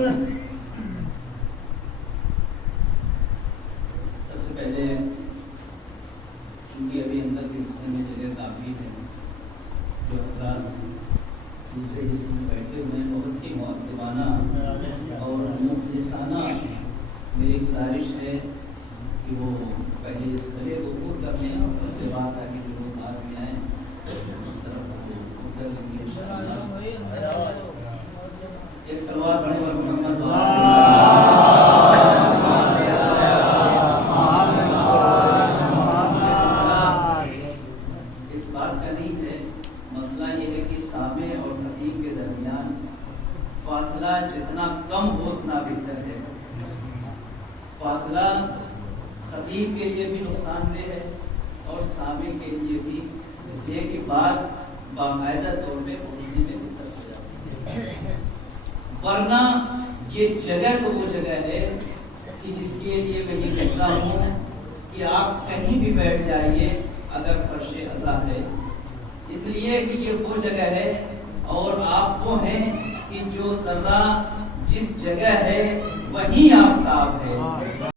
سب سے پہلے چونکہ ابھی اندر کے حصے میں جگہ کافی ہے، جو حضرات دوسرے حصے میں بیٹھے ہوئے ہیں، بہت ہی مؤدبانہ اور مخلصانہ میری گزارش ہے کہ وہ پہلے اس کلے کو پور کر لیں اور اس کے بعد تاکہ جو لوگ بعد میں آئیں اس طرف اتر لیں گے انشاءاللہ۔ ایک سلوات پڑھیں اور محمد اس بات کا نہیں ہے، مسئلہ یہ ہے کہ سامع اور خطیب کے درمیان فاصلہ جتنا کم ہو اتنا بہتر ہے۔ فاصلہ خطیب کے لیے بھی نقصان دہ ہے اور سامع کے لیے بھی، اس لیے کہ بات باقاعدہ طور پہ پہنچنے میں دقت ہو جاتی ہے۔ ورنہ یہ جگہ تو وہ جگہ ہے کہ جس کے لیے میں یہ کہتا ہوں کہ آپ کہیں بھی بیٹھ جائیے اگر فرش عزا ہے، اس لیے کہ یہ وہ جگہ ہے اور آپ وہ ہیں کہ جو ذرہ جس جگہ ہے وہیں آفتاب ہے،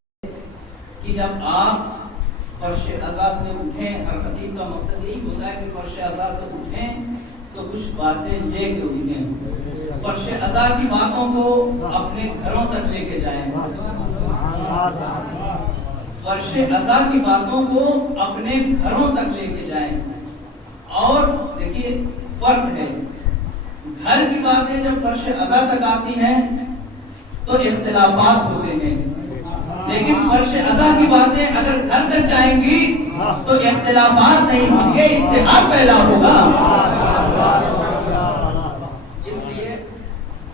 کہ جب آپ فرش عزا سے اٹھیں، ہر خطیب کا مقصد یہی ہوتا ہے کہ فرش عزا سے اٹھیں تو کچھ باتیں لے کے اٹھیں، فرش عزا کی باتوں کو اپنے گھروں تک لے کے جائیں، فرش عزا کی باتوں کو اپنے گھروں تک لے کے جائیں۔ اور دیکھیے فرق ہے، گھر کی باتیں جب فرش عزا تک آتی ہیں تو اختلافات ہوتے ہیں، لیکن فرش عزا کی باتیں اگر گھر تک جائیں گی تو اختلافات نہیں ہوں گے، اتحاد پیدا ہوگا۔ اس لیے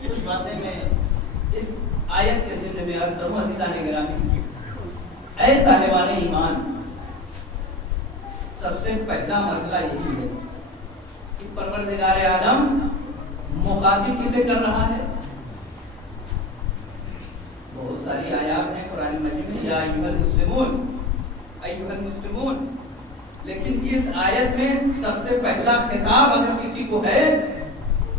کچھ باتیں میں اس آیت کے ضمن میں عرض کروں۔ عزیزان گرامی، اے صاحبان ایمان، سب سے پہلا مرحلہ یہی ہے کہ پروردگار عالم مخاطب کسے کر رہا ہے؟ بہت ساری آیات ہیں قرآن مجید میں، یا ایھا المسلمون، ایھا المسلمون، لیکن اس آیت میں سب سے پہلا خطاب اگر کسی کو ہے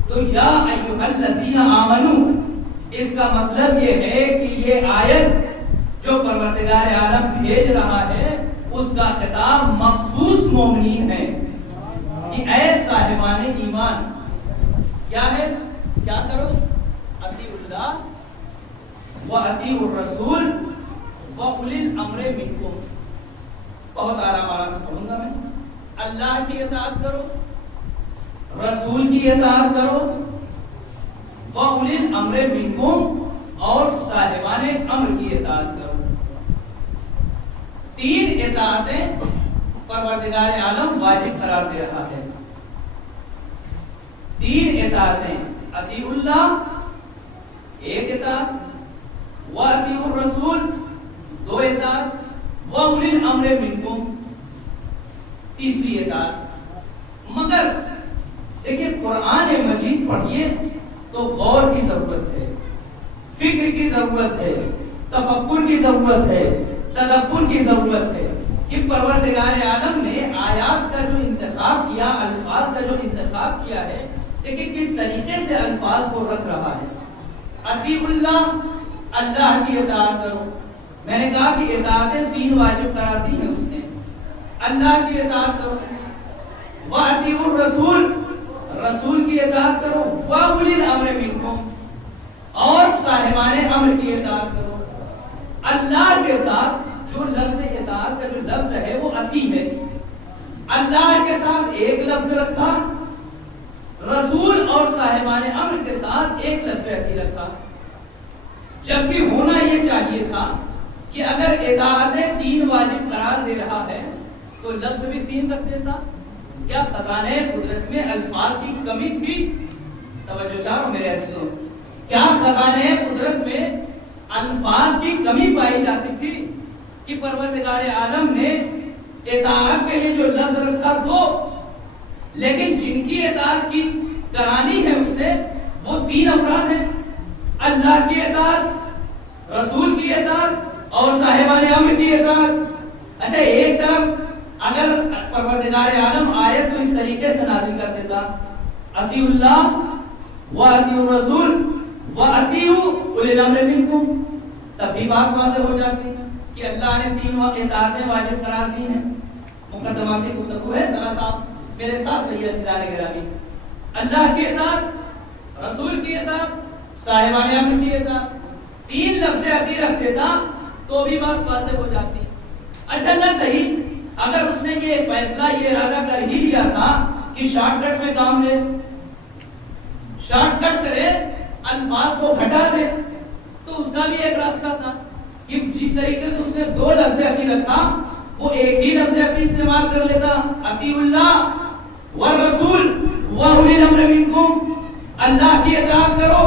تو یا ایھا الذین آمنوا۔ اس کا مطلب یہ ہے کہ یہ آیت جو پروردگار عالم بھیج رہا ہے اس کا خطاب مخصوص مومنین ہے کہ اے صاحبان ایمان، کیا ہے؟ کیا کرو؟ اطیعوا اللہ وَأَطِيعُوا الرَّسُولَ وَأُولِي الْأَمْرِ مِنْكُمْ۔ بہت آرام سے پڑھوں گا میں۔ اللہ کی اطاعت کرو، رسول کی اطاعت کرو، وَأُولِي الْأَمْرِ مِنْكُمْ، اور صاحبان امر کی اطاعت کرو۔ تین اطاعتیں پروردگار عالم واجب قرار دے رہا ہے۔ تین اطاعتیں، اطیعوا اللہ ایک اطاعت، وَأَطِيعُوا الرَّسُولَ دو اطاعت، وَأُولِي الْأَمْرِ مِنْكُمْ تیسری اطاعت۔ مگر دیکھیں قرآن مجید پڑھیے تو غور کی ضرورت ہے، فکر کی ضرورت ہے، تفکر کی ضرورت ہے، تدبر کی ضرورت ہے کہ پروردگار عالم نے آیات کا جو انتخاب کیا، الفاظ کا جو انتخاب کیا ہے، دیکھیں کس طریقے سے الفاظ کو رکھ رہا ہے۔ اطیعوا اللہ، اللہ کی اطاعت کرو۔ میں نے کہا کہ اطاعتیں تین واجب قرار دی ہیں اس نے۔ اللہ کی اطاعت کرو، وَأَطِيعُوا الرَّسُولَ رسول کی اطاعت کرو، وَأُولِي الْأَمْرِ مِنْكُمْ اور صاحبان امر کی اطاعت کرو۔ اللہ کے ساتھ جو لفظ اطاعت کا جو لفظ ہے وہ اطیع ہے، اللہ کے ساتھ ایک لفظ رکھا، رسول اور صاحبان امر کے ساتھ ایک لفظ اطیع رکھا۔ جبکہ ہونا یہ چاہیے تھا کہ اگر اطاعتیں تین واجب قرار دے رہا ہے تو لفظ بھی تین رکھ دیتا۔ کیا خزانے قدرت میں الفاظ کی کمی تھی؟ توجہ چاہو میرے عزیزوں، کیا خزانے قدرت میں الفاظ کی کمی پائی جاتی تھی کہ پروردگار عالم نے اطاعت کے لیے جو لفظ رکھا دو، لیکن جن کی اطاعت کی کرانی ہے اسے وہ تین افراد ہیں، اللہ کی اطاعت، رسول کی اطاعت اور صاحبان امر کی اطاعت۔ اچھا ایک طرف اگر پروردگار عالم آیت کو اس طریقے سے نازل کر دیتا، اطیعوا اللہ وَأَطِيعُوا الرَّسُولَ وَأَطِیعُوا أُولِي الْأَمْرِ مِنْکُمْ، تب بھی بات واضح ہو جاتی ہے کہ اللہ نے 3 اطاعتیں واجب قرار دی ہیں۔ مقدماتی گفتگو ہے، ذرا صاحب میرے ساتھ رہیے عزیزان گرامی۔ اللہ کی اطاعت، رسول کی اطاعت، صاحبان امر کی اطاعت، 3 لفظ عطی رکھ دیتا تو بھی بات واضح ہو جاتی۔ اچھا نہ صحیح، اگر اس نے یہ فیصلہ یہ ارادہ کر ہی لیا تھا کہ شارٹ کٹ میں کام لے، شارٹ کٹ کرے، الفاظ کو گھٹا دے، تو اس کا بھی ایک راستہ تھا کہ جس طریقے سے اس نے 2 لفظ عطی رکھا وہ ایک ہی لفظ عطی استعمال کر لیتا، اطیعوا اللہ والرسول واولی الامر منکم، اللہ کی اطاعت کرو،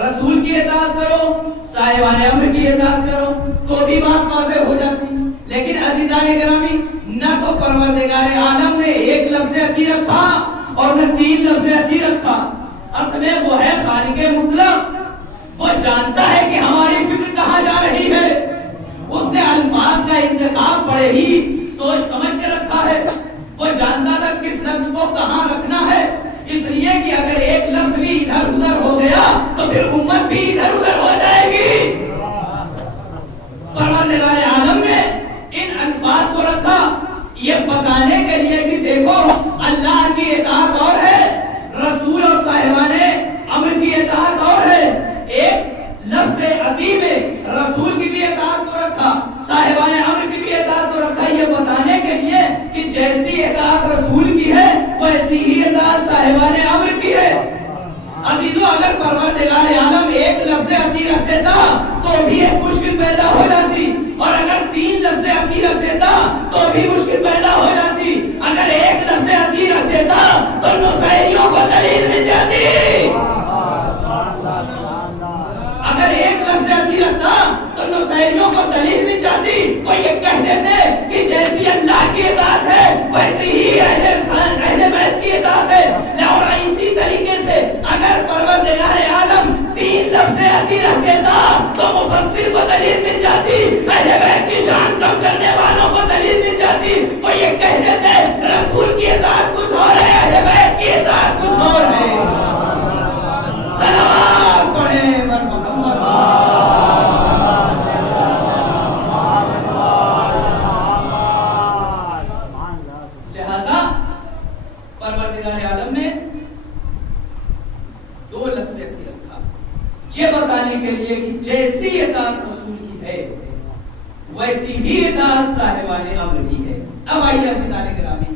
رسول کی اطاعت کرو، صاحبان امر کی اطاعت کرو، تو بھی بات واضح ہو جاتی۔ لیکن عزیزان گرامی، نہ تو پروردگار عالم نے ایک لفظ عطی رکھا اور نہ 3 لفظ عطی رکھا۔ اصل میں وہ ہے خالق مطلق، وہ جانتا ہے کہ ہماری فکر کہاں جا رہی ہے، اس نے الفاظ کا انتخاب بڑے ہی سوچ سمجھ کے رکھا ہے، وہ جانتا تھا کس لفظ کو کہاں رکھنا ہے، اس لیے کہ اگر ایک لفظ بھی ادھر ادھر ہو گیا تو پھر امت بھی ادھر ادھر ہو جائے گی۔ پروردگار عالم نے ان الفاظ کو رکھا یہ بتانے کے لیے کہ دیکھو اللہ کی اطاعت اور ہے، رسول اور صاحبان امر کی اطاعت اور ہے۔ ایک لفظ عطی میں رسول کی بھی اطاعت کو رکھا، صاحبان امر کی بھی اطاعت کو رکھا، یہ بتانے کے لیے کہ جیسی اطاعت رسول کی ہے ویسی ہی اطاعت صاحبان امر کی ہے۔ عزیزو، اگر پروردگار عالم ایک لفظ عطی رکھ دیتا تو بھی ایک مشکل پیدا ہو جاتی، اور اگر 3 لفظ عطی رکھ دیتا تو بھی مشکل پیدا ہو جاتی۔ اگر ایک لفظ عطی رکھ دیتا تو نصیریوں کو دلیل مل جاتی، اگر ایک لفظ عطی رکھتا تو نصیریوں کو دلیل مل جاتی، وہ یہ کہہ دیتے کہ جیسی اللہ کی اطاعت ہے ویسی ہی اہل بیت کی اطاعت ہے۔ اور اسی طریقے سے اگر پروردگار عالم 3 لفظ عطی رکھ دیتا تو مفسر کو دلیل مل جاتی، اہل بیت کی شان کم کرنے والوں کو دلیل مل جاتی، وہ یہ کہہ دیتے رسول کی اطاعت کچھ اور ہے، اہل بیت کی اطاعت کچھ اور ہے۔ سلام پڑھیں بر محمد۔ لہذا پروردگار عالم نے 2 لفظ عطی رکھا یہ بتانے کے لیے کہ جیسی اطاعت رسول کی ہے ویسی ہی اطاعت صاحبان امر کی ہے۔ اب آئیے عزیزان گرامی،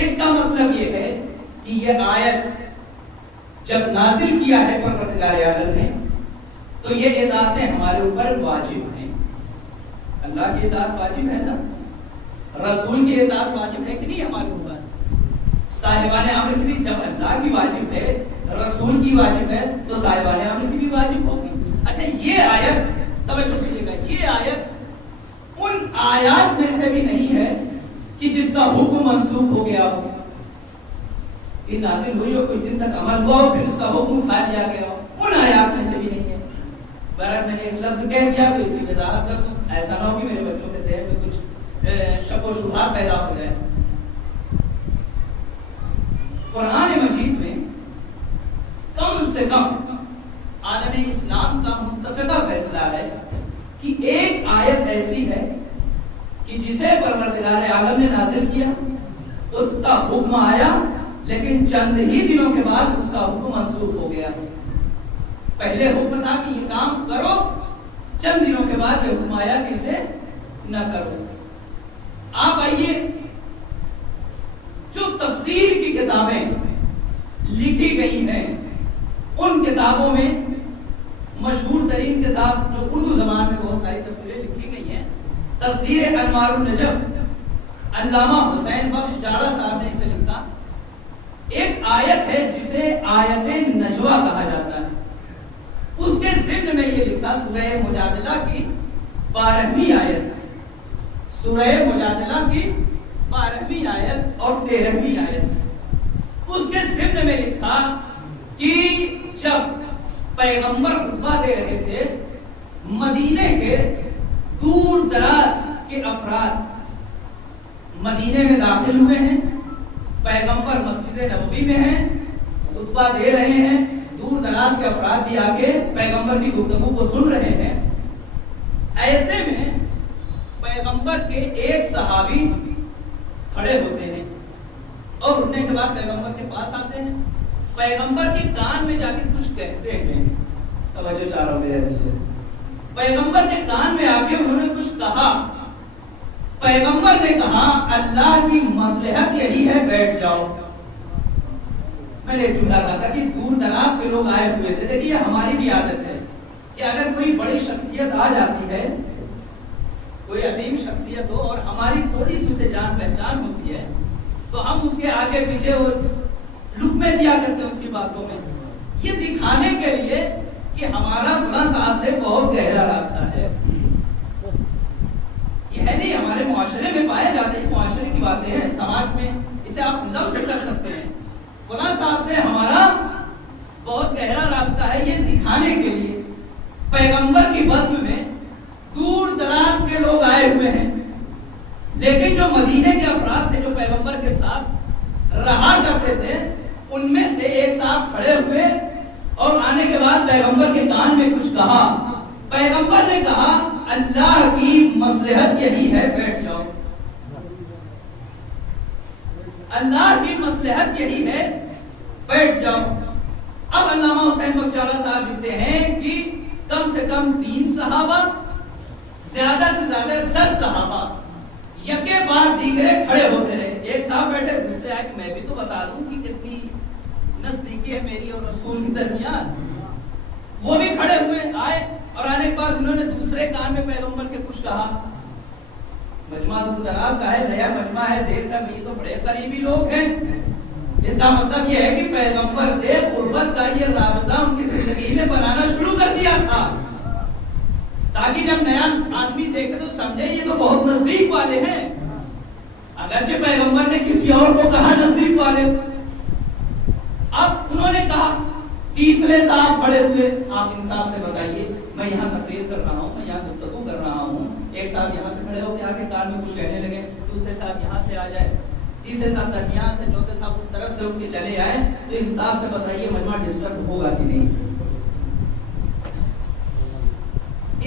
اس کا مطلب یہ ہے کہ یہ آیت جب نازل کیا ہے پروردگار عالم نے تو یہ اطاعتیں ہمارے اوپر واجب ہیں۔ اللہ کی اطاعت واجب ہے نا، رسول کی اطاعت واجب ہے کہ نہیں ہمارے اوپر؟ صاحبان امر کی بھی جب اللہ کی واجب ہے، رسول کی واجب ہے، تو صاحبان امر کی بھی واجب ہوگی۔ اچھا یہ آیت توجہ کیجیے گا، یہ آیت ان آیات میں سے بھی نہیں ہے کہ جس کا حکم منسوخ ہو گیا ہو، یہ نازل ہوئی اور کچھ دن تک عمل ہوا اور پھر اس کا حکم اٹھا لیا گیا ہو، ان آیات میں سے بھی نہیں ہے۔ بہرحال میں نے ایک لفظ کہہ دیا تو اس کی وضاحت کر دوں، ایسا نہ ہو کہ میرے بچوں کے ذہن میں کچھ شک و شبہات پیدا ہو جائے۔ قرآن مجید میں کم سے کم عالم اسلام کا متفقہ فیصلہ ہے کہ ایک آیت ایسی ہے کہ جسے پروردگار عالم نے نازل کیا، اس کا حکم آیا لیکن چند ہی دنوں کے بعد اس کا حکم منسوخ ہو گیا۔ پہلے حکم تھا کہ یہ کام کرو، چند دنوں کے بعد یہ حکم آیا کہ اسے نہ کرو۔ آپ آئیے، جو تفسیر کی کتابیں لکھی گئی ہیں ان کتابوں میں مشہور ترین کتاب جو اردو زبان میں بہت ساری تفسیریں لکھی گئی ہیں، تفسیر انوار النجف، علامہ حسین بخش جاڑا صاحب نے اسے لکھا۔ ایک آیت ہے جسے آیت نجوہ کہا جاتا ہے، اس کے ضمن میں یہ لکھا سورہ مجادلہ کی 12ویں آیت، سورہ مجادلہ کی 12ویں آیت اور 13ویں آیت، اس کے ضمن میں لکھا کہ جب پیغمبر خطبہ دے رہے تھے، مدینے کے دور دراز کے افراد مدینے میں داخل ہوئے ہیں، پیغمبر مسجد نبوی میں ہیں، خطبہ دے رہے ہیں، دور دراز کے افراد بھی آ کے پیغمبر کی گفتگو کو سن رہے ہیں. ایسے میں پیغمبر کے ایک صحابی کھڑے ہوتے ہیں اور اٹھنے کے بعد پیغمبر کے پاس آتے ہیں. پیغمبر کے کان میں جا کے کچھ کہتے ہیں. توجہ چاہ رہا ہوں میرے عزیز. پیغمبر کے کان میں آ کے انہوں نے کچھ کہا. پیغمبر نے کہا اللہ کی مصلحت یہی ہے, بیٹھ جاؤ. میں نے ایک جملہ کہا تھا کہ دور دراز کے لوگ آئے ہوئے تھے. دیکھیے ہماری بھی عادت ہے کہ اگر کوئی بڑی شخصیت آ جاتی ہے, کوئی عظیم شخصیت ہو اور ہماری تھوڑی سی اسے جان پہچان ہوتی ہے, تو ہم اس کے آگے پیچھے لقمے دیا کرتے ہیں اس کی باتوں میں, یہ دکھانے کے لیے کہ ہمارا فلاں صاحب سے بہت گہرا رابطہ ہے. یہ ہے نہیں, ہمارے معاشرے میں پائے جاتے ہیں, معاشرے کی باتیں ہیں, سماج میں اسے آپ لفظ کر سکتے ہیں. فلاں صاحب سے ہمارا بہت گہرا رابطہ ہے, یہ دکھانے کے لیے پیغمبر کی بزم میں دور دراز کے لوگ آئے ہوئے ہیں. لیکن جو مدینے کے افراد تھے جو پیغمبر کے ساتھ رہا کرتے تھے, ان میں سے ایک صاحب کھڑے ہوئے اور آنے کے بعد پیغمبر کے کان میں کچھ کہا. پیغمبر نے کہا اللہ کی مصلحت یہی ہے, بیٹھ جاؤ. اللہ کی مصلحت یہی ہے, بیٹھ جاؤ. اب علامہ حسین بخشالہ صاحب لکھتے ہیں کہ کم سے کم 3 صحابہ, زیادہ سے زیادہ 10 صحابہ یکے بعد دیگرے کھڑے ہوتے رہے. ایک صاحب بیٹھے, دوسرے آئے کہ میں بھی تو بتا دوں کہ کتنی نزدیکی ہے میری اور رسول کے درمیان. وہ بھی کھڑے ہوئے, آئے اور آنے کے بعد انہوں نے دوسرے کان میں پیغمبر کے کچھ کہا. مجمع دور دراز کا ہے, نیا مجمع ہے, دیکھ رہا یہ تو بڑے قریبی لوگ ہیں. اس کا مطلب یہ ہے کہ پیغمبر سے قربت کا یہ رابطہ ان کی زندگی میں بنانا شروع کر دیا تھا, تاکہ جب نیا آدمی دیکھے تو سمجھے یہ تو بہت نزدیک والے ہیں. اگرچہ پیغمبر نے کسی اور کو کہا نزدیک والے. اب انہوں نے کہا, تیسرے صاحب کھڑے ہوئے, آپ انصاف سے بتائیے, میں یہاں تقریر کر رہا ہوں, میں یہاں گفتگو کر رہا ہوں. ایک صاحب یہاں سے کھڑے ہو کے آگے کان میں کچھ کہنے لگے, دوسرے صاحب یہاں سے آ جائے, تیسرے صاحب درمیان سے, چوتھے صاحب اس طرف سے اٹھ کے چلے آئے. تو انصاف سے بتائیے مجمع ڈسٹرب ہوگا کہ نہیں؟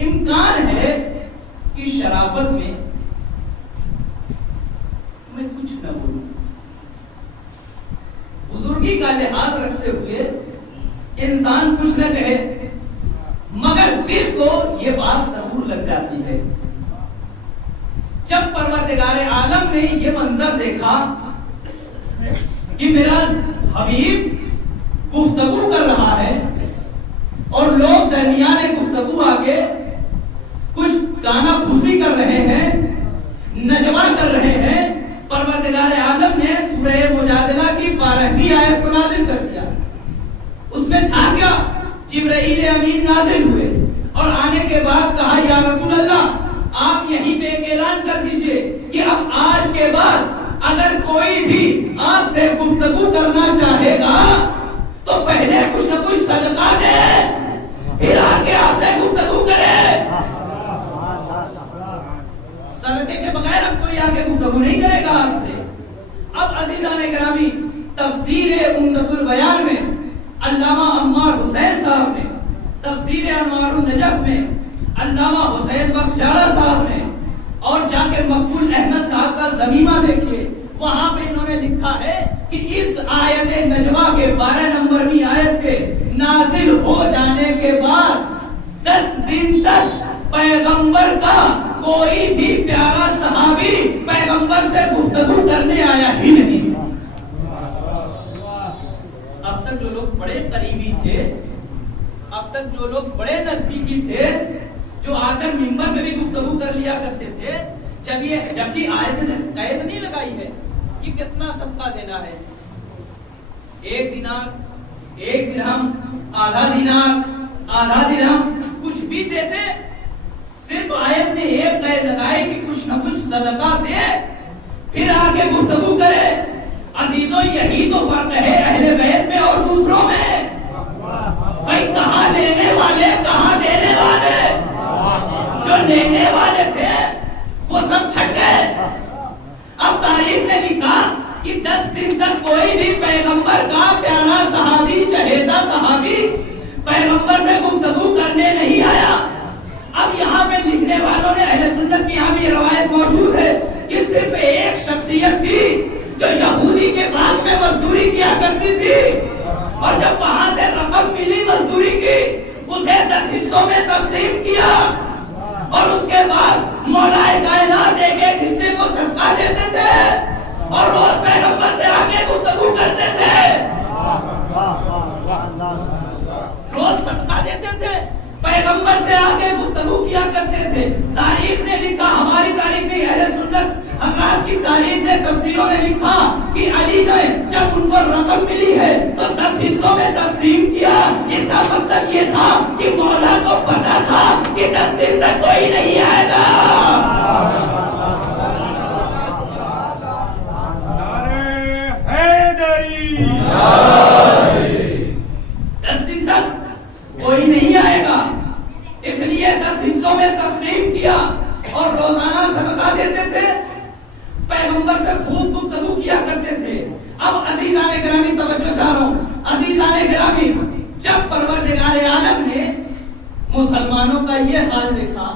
امکان ہے کہ شرافت میں میں کچھ نہ بولوں, بزرگی کا لحاظ رکھتے ہوئے انسان کچھ نہ کہے, مگر دل کو یہ بات ضرور لگ جاتی ہے. جب پروردگار عالم نے یہ منظر دیکھا کہ میرا حبیب گفتگو کر رہا ہے اور لوگ درمیان گفتگو آگے کچھ گانا پھوسی کر رہے ہیں, نجوا کر رہے ہیں, پروردگار عالم نے سورہ مجادلہ کی 12ویں آیت کو نازل کر دیا. اس میں تھا کیا, جبرائیل امین نازل ہوئے اور آنے کے بعد کہا یا رسول اللہ آپ یہیں پہ ایک اعلان کر دیجئے کہ اب آج کے بعد اگر کوئی بھی آپ سے گفتگو کرنا چاہے گا تو پہلے کچھ نہ کچھ صدقہ دے, پھر آگے آپ سے گفتگو کرے. صدقے کے بغیر اب کوئی آگے گفتگو نہیں کرے گا آپ سے. اب عزیزان گرامی, تفسیر عمدۃ البیان میں علامہ عمار حسین صاحب نے, تفسیر انوار النجف میں علامہ حسین بخش جاڑا صاحب نے, اور جا کے مقبول احمد صاحب کا زمینہ دیکھیے, وہاں پہ انہوں نے لکھا ہے کہ اس آیت نجوہ کے 12 نمبرویں آیت کے نازل ہو جانے کے بعد 10 دن تک پیغمبر کا کوئی بھی پیارا صحابی پیغمبر سے گفتگو کرنے آیا ہی نہیں. اب تک جو لوگ بڑے قریبی تھے, اب تک جو لوگ بڑے نزدیکی تھے, جو آ کر منبر میں بھی گفتگو کر لیا کرتے تھے, جب کی آیت نے قید نہیں لگائی ہے یہ کتنا صدقہ دینا ہے, 1 دینار, 1 درہم, آدھا دینار, آدھا درہم, کچھ بھی دیتے, صرف آیت نے ایک قید لگائی کہ کچھ نہ کچھ صدقہ دے, پھر آگے گفتگو کرے. عزیزوں یہی تو فرق ہے اہل بیت میں اور دوسروں میں. بھائی کہاں لینے والے کہاں دینے والے, جو لینے والے تھے وہ سب چھٹ گئے. اب تاریخ نے لکھا کہ 10 دن تک کوئی بھی پیغمبر کا پیارا صحابی, چہیتا صحابی حصوں میں تقسیم کیا اور اس کے بعد مولا کائنات ایک ایک حصے کو صدقہ دیتے تھے اور روز پیغمبر سے آگے گفتگو کرتے تھے، روز صدقہ دیتے تھے، پیغمبر سے آگے گفتگو کیا کرتے تھے۔ تاریخ نے لکھا، ہماری تاریخ نہیں، اہل سنت حضرات کی تاریخ نے، تفسیروں نے لکھا کہ علی نے جب ان کو رقم ملی ہے تو 10 حصوں میں تقسیم کیا۔ اس کا مطلب یہ تھا کہ مولا کو پتا تھا کہ 10 دن تک کوئی نہیں آئے گا۔ نعرہ حیدری، 10 دن تک کوئی نہیں آئے گا، اس لیے 10 حصوں میں تقسیم کیا اور روزانہ صدقہ دیتے تھے، پیغمبر سے خوب گفتگو کیا کرتے تھے۔ اب عزیزان گرامی توجہ چاہ رہا ہوں، عزیزان گرامی، جب پروردگار عالم نے مسلمانوں کا یہ حال دیکھا،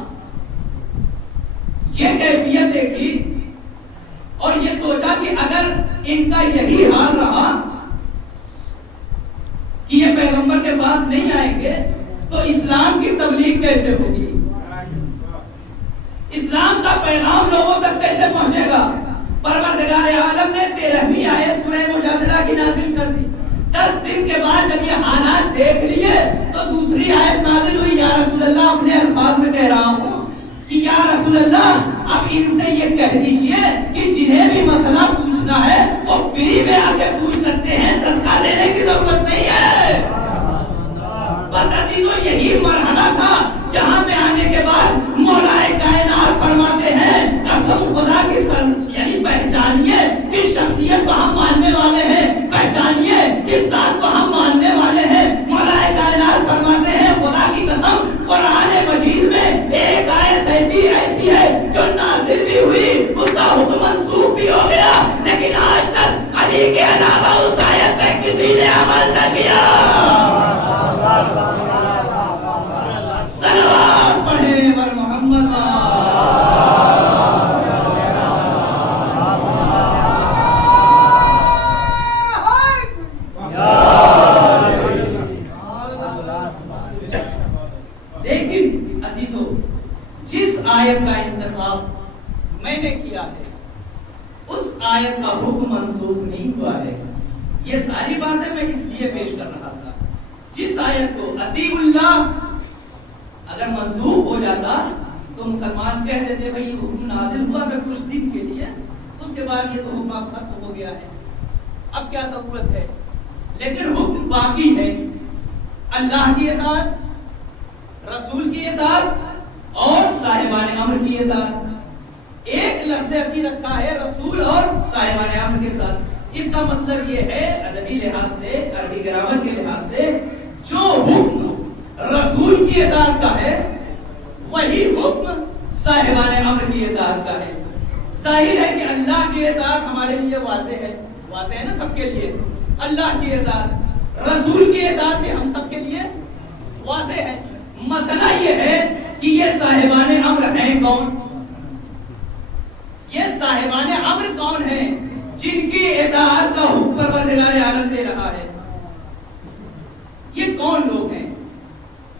یہ کیفیت دیکھی اور یہ سوچا کہ اگر ان کا یہی حال رہا کہ یہ پیغمبر کے پاس نہیں آئیں گے تو اسلام کی تبلیغ کیسے ہوگی، اسلام کا پیغام لوگوں تک کیسے پہنچے گا؟ پروردگار عالم نے 13ویں آیت سورہ مجادلہ کی نازل کر دی۔ 10 دن کے بعد جب یہ حالات دیکھ لیے تو دوسری آیت نازل ہوئی، یا رسول اللہ، اپنے الفاظ میں کہہ رہا ہوں کہ یا رسول اللہ اب ان سے یہ کہہ دیجئے کہ جنہیں بھی مسئلہ پوچھنا ہے وہ فری میں آ کے پوچھ سکتے ہیں، صدقہ دینے کی ضرورت نہیں ہے۔ بس عزیزو یہی مرحلہ تھا جہاں پہ آنے کے بعد مولا کائنات فرماتے ہیں قسم خدا کی یعنی پہچانیے کہ شخصیت کو ہم ماننے والے ہیں، پہچانیے کہ ذات کو ہم ماننے والے ہیں۔ مولا کائنات فرماتے ہیں خدا کی قسم قرآن مجید میں ایک آیت ایسی ہے جو نازل بھی ہوئی، اس کا حکم منسوخ بھی ہو گیا، لیکن آج تک علی کے علاوہ اس آیت پہ کسی نے عمل نہ کیا۔ صلوات پڑھیں بر محمد۔ لیکن عزیزو جس آیت کا انتخاب میں نے کیا ہے اس آیت کا حکم منسوخ نہیں ہوا ہے۔ یہ ساری باتیں میں اس لیے پیش کر رہا تھا، جس آیت کو اطیعوا اللہ اگر منسوخ ہو جاتا تو مسلمان کہہ دیتے بھئی یہ حکم نازل ہوا تھا کچھ دن کے لیے، اس کے بعد یہ تو حکم اب ختم ہو گیا ہے، اب کیا ضرورت ہے؟ لیکن حکم باقی ہے، اللہ کی اطاعت، رسول کی اطاعت اور صاحبان امر کی اطاعت۔ ایک لفظ عطی رکھا ہے رسول اور صاحبان امر کے ساتھ۔ اس کا مطلب یہ ہے ادبی لحاظ سے، عربی گرامر کے لحاظ سے، جو حکم رسول کی اطاعت کا ہے وہی حکم صاحبان امر کی اطاعت کا ہے۔ ظاہر ہے کہ اللہ کی اطاعت ہمارے لیے واضح ہے، واضح ہے نا سب کے لیے، اللہ کی اطاعت، رسول کی اطاعت بھی ہم سب کے لیے واضح ہے۔ مسئلہ یہ ہے کہ یہ صاحبان امر ہیں کون؟ یہ صاحبان امر کون ہیں جن کی اطاعت کا حکم پروردگار عالم دے رہا ہے؟ یہ کون لوگ ہیں؟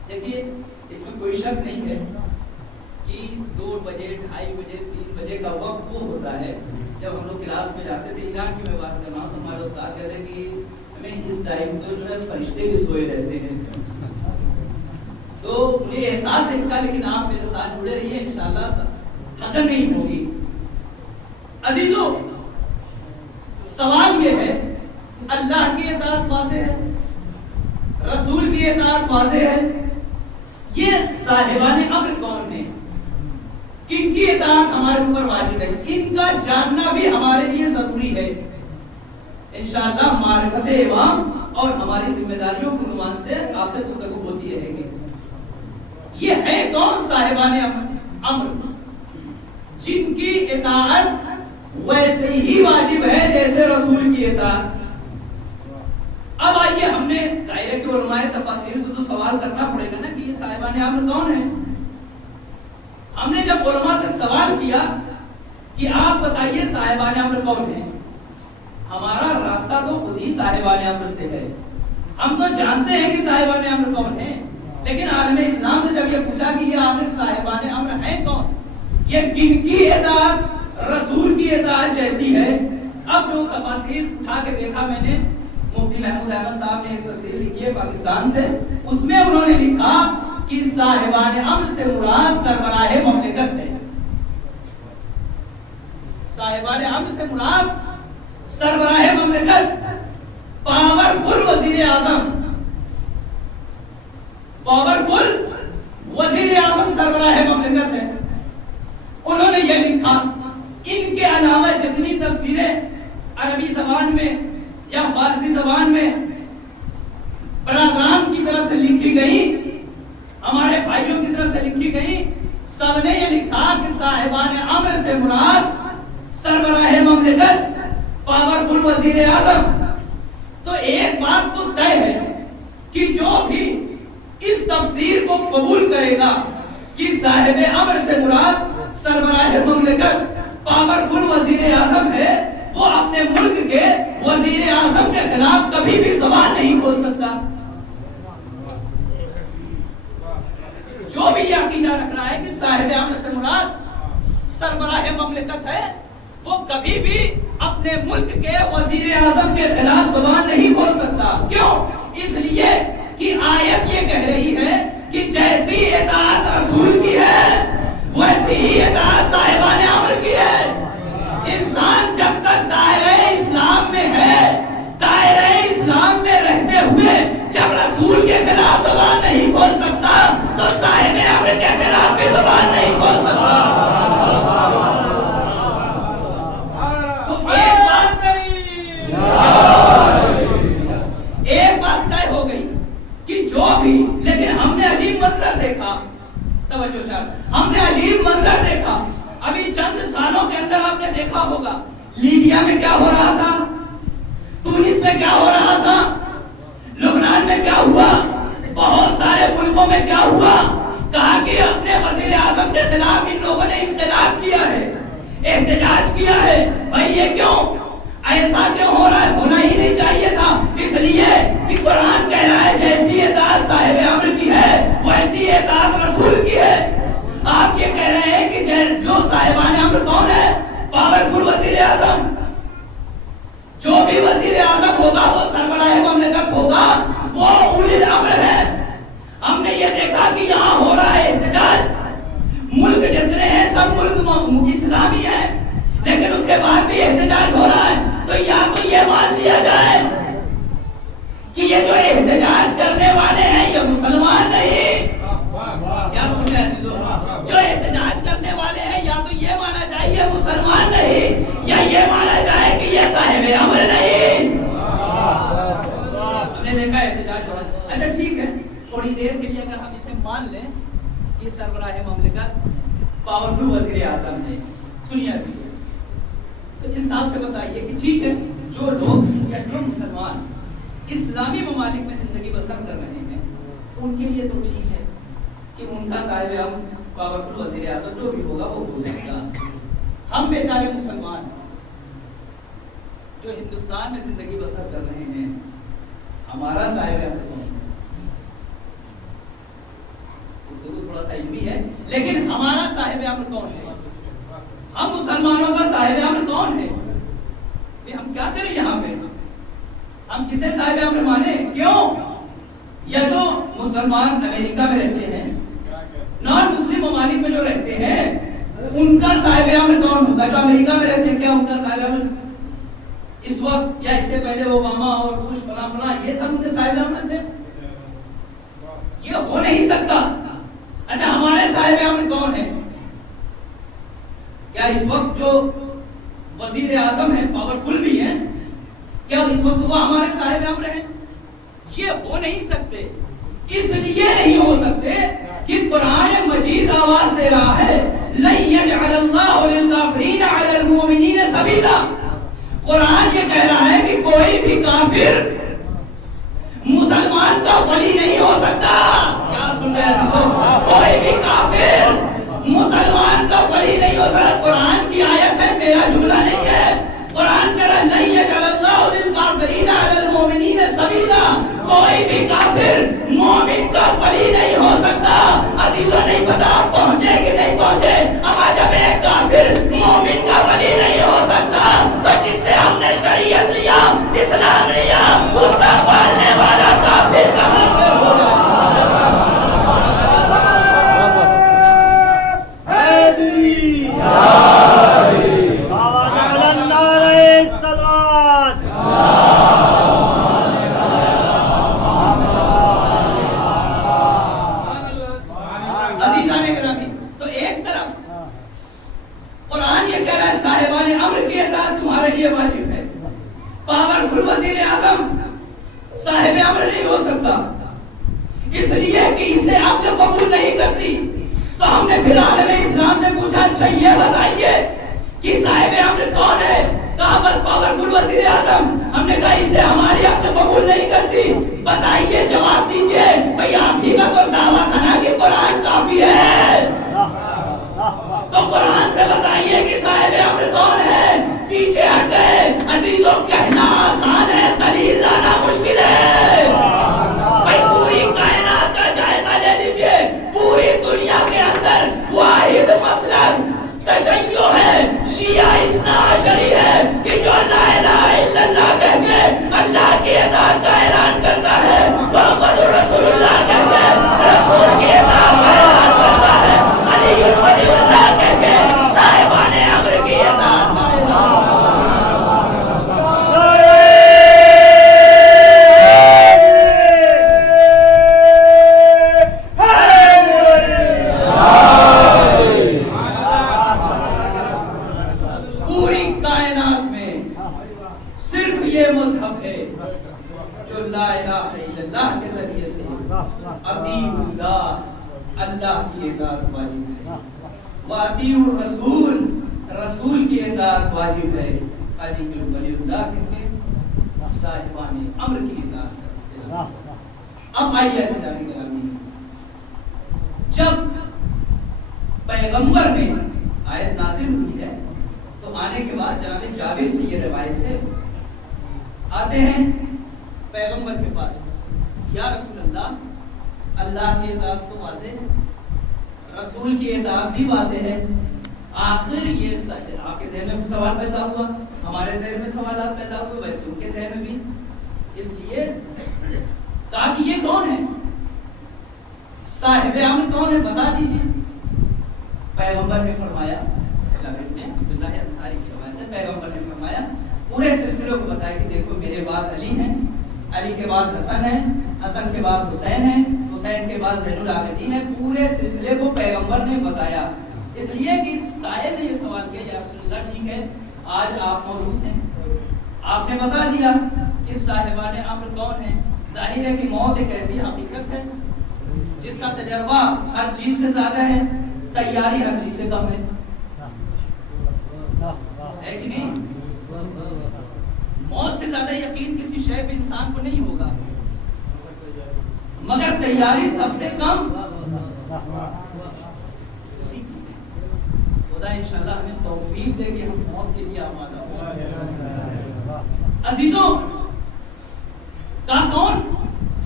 دیکھیے اس میں کوئی شک نہیں ہے کہ 2 بجے 2:30 بجے 3 بجے کا وقت وہ ہوتا ہے جب ہم لوگ کلاس میں جاتے تھے۔ ایران کی میں بات کر رہا ہوں تو ہمارے استاد کہتے ہیں کہ ہمیں اس ٹائم تو جو ہے فرشتے بھی سوئے رہتے ہیں، تو مجھے احساس ہے اس کا، لیکن آپ میرے ساتھ جڑے رہیے، انشاءاللہ تھکن نہیں ہوگی۔ عزیزو سوال یہ ہے، اللہ کی اطاعت واضح ہے، رسول کی اطاعت واضح ہے، یہ صاحبان امر کون ہیں؟ کن کی اطاعت ہمارے اوپر واجب ہے؟ ان کا جاننا بھی ہمارے لیے ضروری ہے۔ انشاءاللہ معرفت عوام اور ہماری ذمہ داریوں کے عنوان سے آپ سے گفتگو ہوتی رہے گی۔ یہ ہے کون صاحبان امر؟ جن کی اطاعت ویسے ہی واجب ہے جیسے رسول کی اطاعت۔ اب آئیے، ہم نے ظاہر ہے کہ علماء تفاسیر سے تو سوال کرنا پڑے گا نا کہ یہ صاحبان امر کون ہیں۔ ہم نے جب علماء سے سوال کیا کہ آپ بتائیے صاحبان امر کون ہیں، ہمارا رابطہ تو خود ہی صاحبان امر سے ہے، ہم تو جانتے ہیں کہ صاحبان امر کون ہیں، لیکن عالم اسلام سے جب یہ پوچھا کہ یہ آخر صاحبان امر ہیں کون، یہ کن کی اطاعت رسول کی اطاعت جیسی ہے؟ اب جو تفاسیر اٹھا کے دیکھا میں نے، مفتی محمود احمد صاحب نے ایک تفسیر لکھی ہے پاکستان سے، اس میں انہوں نے لکھا کہ صاحبان امر سے مراد سربراہ مملکت ہے. صاحبان امر سے مراد سربراہ مملکت، پاورفل وزیر اعظم، پاورفل وزیر اعظم سربراہ مملکت ہے. انہوں نے یہ لکھا. ان کے علاوہ جتنی تفسیریں عربی زبان میں یا فارسی زبان میں برادران کی طرف سے لکھی گئی، ہمارے بھائیوں کی طرف سے لکھی گئی، سب نے یہ لکھا کہ صاحبان امر سے مراد سربراہ مملکت، پاورفل وزیر اعظم. تو ایک بات تو طے ہے کہ جو بھی اس تفسیر کو قبول کرے گا کہ صاحب امر سے مراد سربراہ مملکت، پاورفل وزیر اعظم ہے، وہ اپنے ملک کے وزیر اعظم کے خلاف کبھی بھی زبان نہیں کھول سکتا. جو بھی یہ عقیدہ رکھ رہا ہے کہ صاحب امر سے مراد سربراہ مملکت ہے، وہ کبھی بھی اپنے ملک کے وزیر اعظم کے خلاف زبان نہیں کھول سکتا. کیوں؟ اس لیے کہ آیت یہ کہہ رہی ہے کہ جیسی اطاعت رسول کی ہے ویسی ہی اطاعت صاحبان امر کی ہے. انسان جب تک دائرہ اسلام میں ہے، دائرہ اسلام میں رہتے ہوئے جب رسول کے خلاف زبان نہیں کھول سکتا تو صاحب امر کے خلاف بھی زبان نہیں کھول سکتا. تو ایک بات طے ہو گئی کہ جو بھی، لیکن ہم نے عجیب منظر دیکھا، توجہ چاہیے، ہم نے عجیب منظر دیکھا. ابھی چند سالوں کے اندر آپ نے دیکھا ہوگا لیبیا میں کیا ہو رہا تھا، تونس میں کیا ہو رہا تھا، لبنان میں کیا ہوا، بہت سارے ملکوں میں کیا ہوا. کہا کہ اپنے وزیر اعظم کے خلاف ان لوگوں نے انقلاب کیا ہے، احتجاج کیا ہے. بھائی یہ کیوں، ایسا کیوں ہو رہا ہے؟ ہونا ہی نہیں چاہیے تھا. اس لیے کہ قرآن کہہ رہا ہے جیسی اطاعت صاحب امر کی ہے ویسی اطاعت رسول کی ہے. آپ یہ کہہ رہے ہیں کہ جو صاحبان امر کون ہے؟ پاورفل وزیر اعظم. جو بھی وزیر اعظم ہوگا وہ سربراہ مملکت ہوگا، وہ اولی الامر ہے. ہم نے یہ دیکھا کہ یہاں ہو رہا ہے احتجاج، ملک جتنے ہیں سب ملک اسلامی ہیں، لیکن اس کے بعد بھی احتجاج ہو رہا ہے. تو یا تو یہ مان لیا جائے کہ یہ جو احتجاج کرنے والے ہیں یہ مسلمان نہیں، کیا سن رہے ہیں لوگ؟ جو احتجاج کرنے والے ہیں یا تو یہ مانا جائے یہ مسلمان نہیں، یا یہ مانا جائے کہ یہ صاحب امر نہیں. ہم نے دیکھا احتجاج ہو رہا ہے. اچھا ٹھیک ہے، تھوڑی دیر کے لیے اگر ہم اسے مان لیں کہ سربراہ مملکت پاورفل وزیر اعظم ہے، سنیے تو انصاف سے بتائیے کہ ٹھیک ہے، جو لوگ یا جو مسلمان اسلامی ممالک میں زندگی بسر کر رہے ہیں ان کے لیے تو ٹھیک ہے کہ ان کا صاحب امر پاورفل وزیر اعظم جو بھی ہوگا وہ ہو جائے گا. ہم بیچارے مسلمان جو ہندوستان میں زندگی بسر کر رہے ہیں، ہمارا صاحب امر کون ہے؟ تھوڑا سا علمی ہے، لیکن ہمارا صاحب امر کون ہے؟ ہم مسلمانوں کا صاحب امر کون ہے؟ ہم کیا کریں یہاں پہ؟ ہم کسے صاحب امر مانے؟ کیوں؟ یا جو مسلمان امریکہ میں رہتے ہیں، نان مسلم ممالک میں جو رہتے ہیں، ان کا صاحب امر کون ہوگا؟ جو امریکہ میں رہتے ہیں کیا ان کا صاحب امر اس وقت یا اس سے پہلے اوباما اور بش فلاں فلاں یہ سب ان کے صاحب امر تھے؟ یہ ہو نہیں سکتا. اچھا ہمارے صاحب امر کون ہے؟ کیا اس وقت جو وزیر اعظم ہیں پاورفل بھی ہیں، کیا اس وقت وہ ہمارے صاحب امر ہیں؟ یہ ہو نہیں سکتے. اس لیے نہیں ہو سکتے کہ قرآن مجید آواز دے رہا ہے لَن يَجْعَلَ اللَّهُ لِلْكَافِرِينَ عَلَى الْمُؤْمِنِينَ سَبِيلًا. قرآن یہ کہہ رہا ہے کہ کوئی بھی کافر مسلمان کا ولی نہیں ہو سکتا. کیا سن رہے ہیں؟ کوئی بھی کافر مسلمان کا ولی نہیں ہو سکتا. قرآن کی آیت ہے، میرا جملہ نہیں ہے. قرآن کہہ رہا ہے لَن يَجْعَلَ اللَّهُ لِلْكَافِرِينَ عَلَى الْمُؤْمِنِينَ سَبِيلًا. کوئی بھی کافر مومن کا ولی نہیں اس لیے کہ اسے عقل قبول نہیں کرتی. تو ہم نے پھر عالم اسلام سے پوچھا اچھا یہ بتائیے کہ صاحب امر کون ہے؟ کہا بس پاورفل وزیر اعظم. ہم نے کہا اسے ہماری عقل قبول نہیں کرتی. بتائیے جواب دیجئے بھئی آپ ہی کا تو دعویٰ تھا نا کہ قرآن کافی ہے. تو قرآن سے بتائیے کہ صاحب امر کون ہے. پیچھے ہٹ گئے. عزیزوں کہنا آسان ہے دلیل لانا مشکل ہے. بھئی پوری کائنات کا جائزہ لے لیجئے. پوری دنیا کے اندر واحد مسلک تشیع ہے, شیعہ اثنا عشری ہے کہ جو لا الہ الا اللہ کہہ کے اللہ کی اطاعت کا اعلان کرتا ہے, محمد رسول اللہ کہہ کے رسول کی اطاعت کا اعلان کرتا ہے, علی ولی اللہ کہہ کے صاحبان امر کی اطاعت کا اعلان. اللہ کی اطاعت واجب ہے. وَأَطِیعُوا الرَّسُولَ, رسول کی اطاعت واجب ہے. علی ولی اللہ کہتے ہیں صاحبان امر کی اطاعت کرتے ہیں. اب آئیے ایسے جانے کے لگی جب پیغمبر میں آیت نازل ہوئی ہے تو آنے کے بعد جناب جابر سے یہ روایت ہے, آتے ہیں پیغمبر کے پاس, یا رسول اللہ اللہ کی اطاعت تو واضح ہے, رسول کی اطاعت بھی واضح ہے, آخر یہ سچ. آپ کے ذہن میں سوال پیدا ہوا, ہمارے ذہن میں سوالات پیدا ہوئے, ویسے ان کے ذہن میں بھی. اس لیے کہا کہ یہ کون ہے, صاحب امر کون ہے, بتا دیجیے. پیغمبر نے فرمایا, عبداللہ انصاری کی روایت ہے, پیغمبر نے فرمایا پورے سلسلے کو بتایا کہ دیکھو میرے بعد علی ہیں, علی کے بعد حسن ہے, حسن کے بعد حسین ہے, حسین کے بعد زین العابدین ہے. پورے سلسلے کو پیغمبر نے بتایا. اس لیے کہ سائل نے یہ سوال کیا, یا رسول اللہ ٹھیک ہے آج آپ موجود ہیں, آپ نے بتا دیا کہ صاحبان امر کون ہیں. ظاہر ہے کہ موت ایک ایسی حقیقت ہے جس کا تجربہ ہر چیز سے زیادہ ہے, تیاری ہر چیز سے کم ہے کہ نہیں. موت سے زیادہ یقین کسی شے پہ انسان کو نہیں ہوگا, مگر تیاری سب سے کم. خدا انشاءاللہ ہمیں توفیق دے کہ ہم موت کے لیے آمادہ ہوں. عزیزوں کا کون,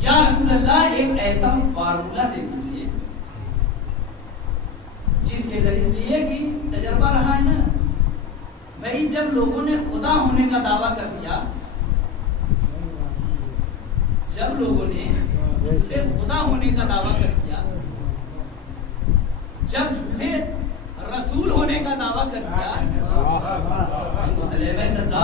یا رسول اللہ ایک ایسا فارمولا دے دیجیے جس کے ذریعے, اس لیے کہ تجربہ رہا ہے نا بھائی, جب لوگوں نے خدا ہونے کا دعویٰ کر دیا, جب لوگوں نے جھوٹے خدا ہونے کا دعویٰ کر دیا, جب جھوٹے رسول ہونے کا دعویٰ کر دیا,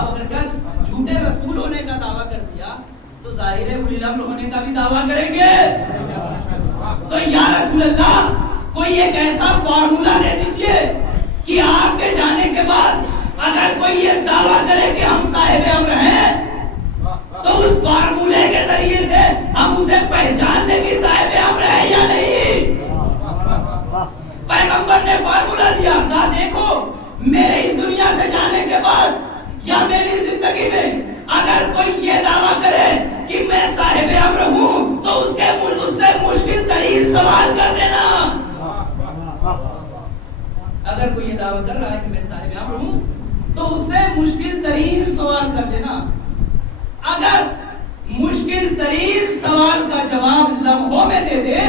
اگر کیا جھوٹے رسول ہونے کا دعویٰ کر دیا تو ظاہر ہے اولی الامر ہونے کا بھی دعویٰ کریں گے. تو یا رسول اللہ کوئی ایک ایسا فارمولا دے دیجئے کہ آپ کے جانے کے بعد اگر کوئی یہ دعویٰ کرے کہ ہم صاحب امر ہیں تو اس فارمولے کے ذریعے سے ہم اسے پہچان لیں کہ صاحب امر ہے یا نہیں. پیغمبر نے فارمولا دیا, کہا دیکھو میرے اس دنیا سے جانے کے بعد یا میری زندگی میں اگر کوئی یہ دعویٰ کرے کہ میں صاحب امر ہوں تو اس سے مشکل ترین سوال کر دینا. اگر کوئی یہ دعویٰ کر رہا ہے کہ میں صاحب امر ہوں تو اس سے مشکل ترین سوال کر دینا. اگر مشکل ترین سوال کا جواب لمحوں میں دے دے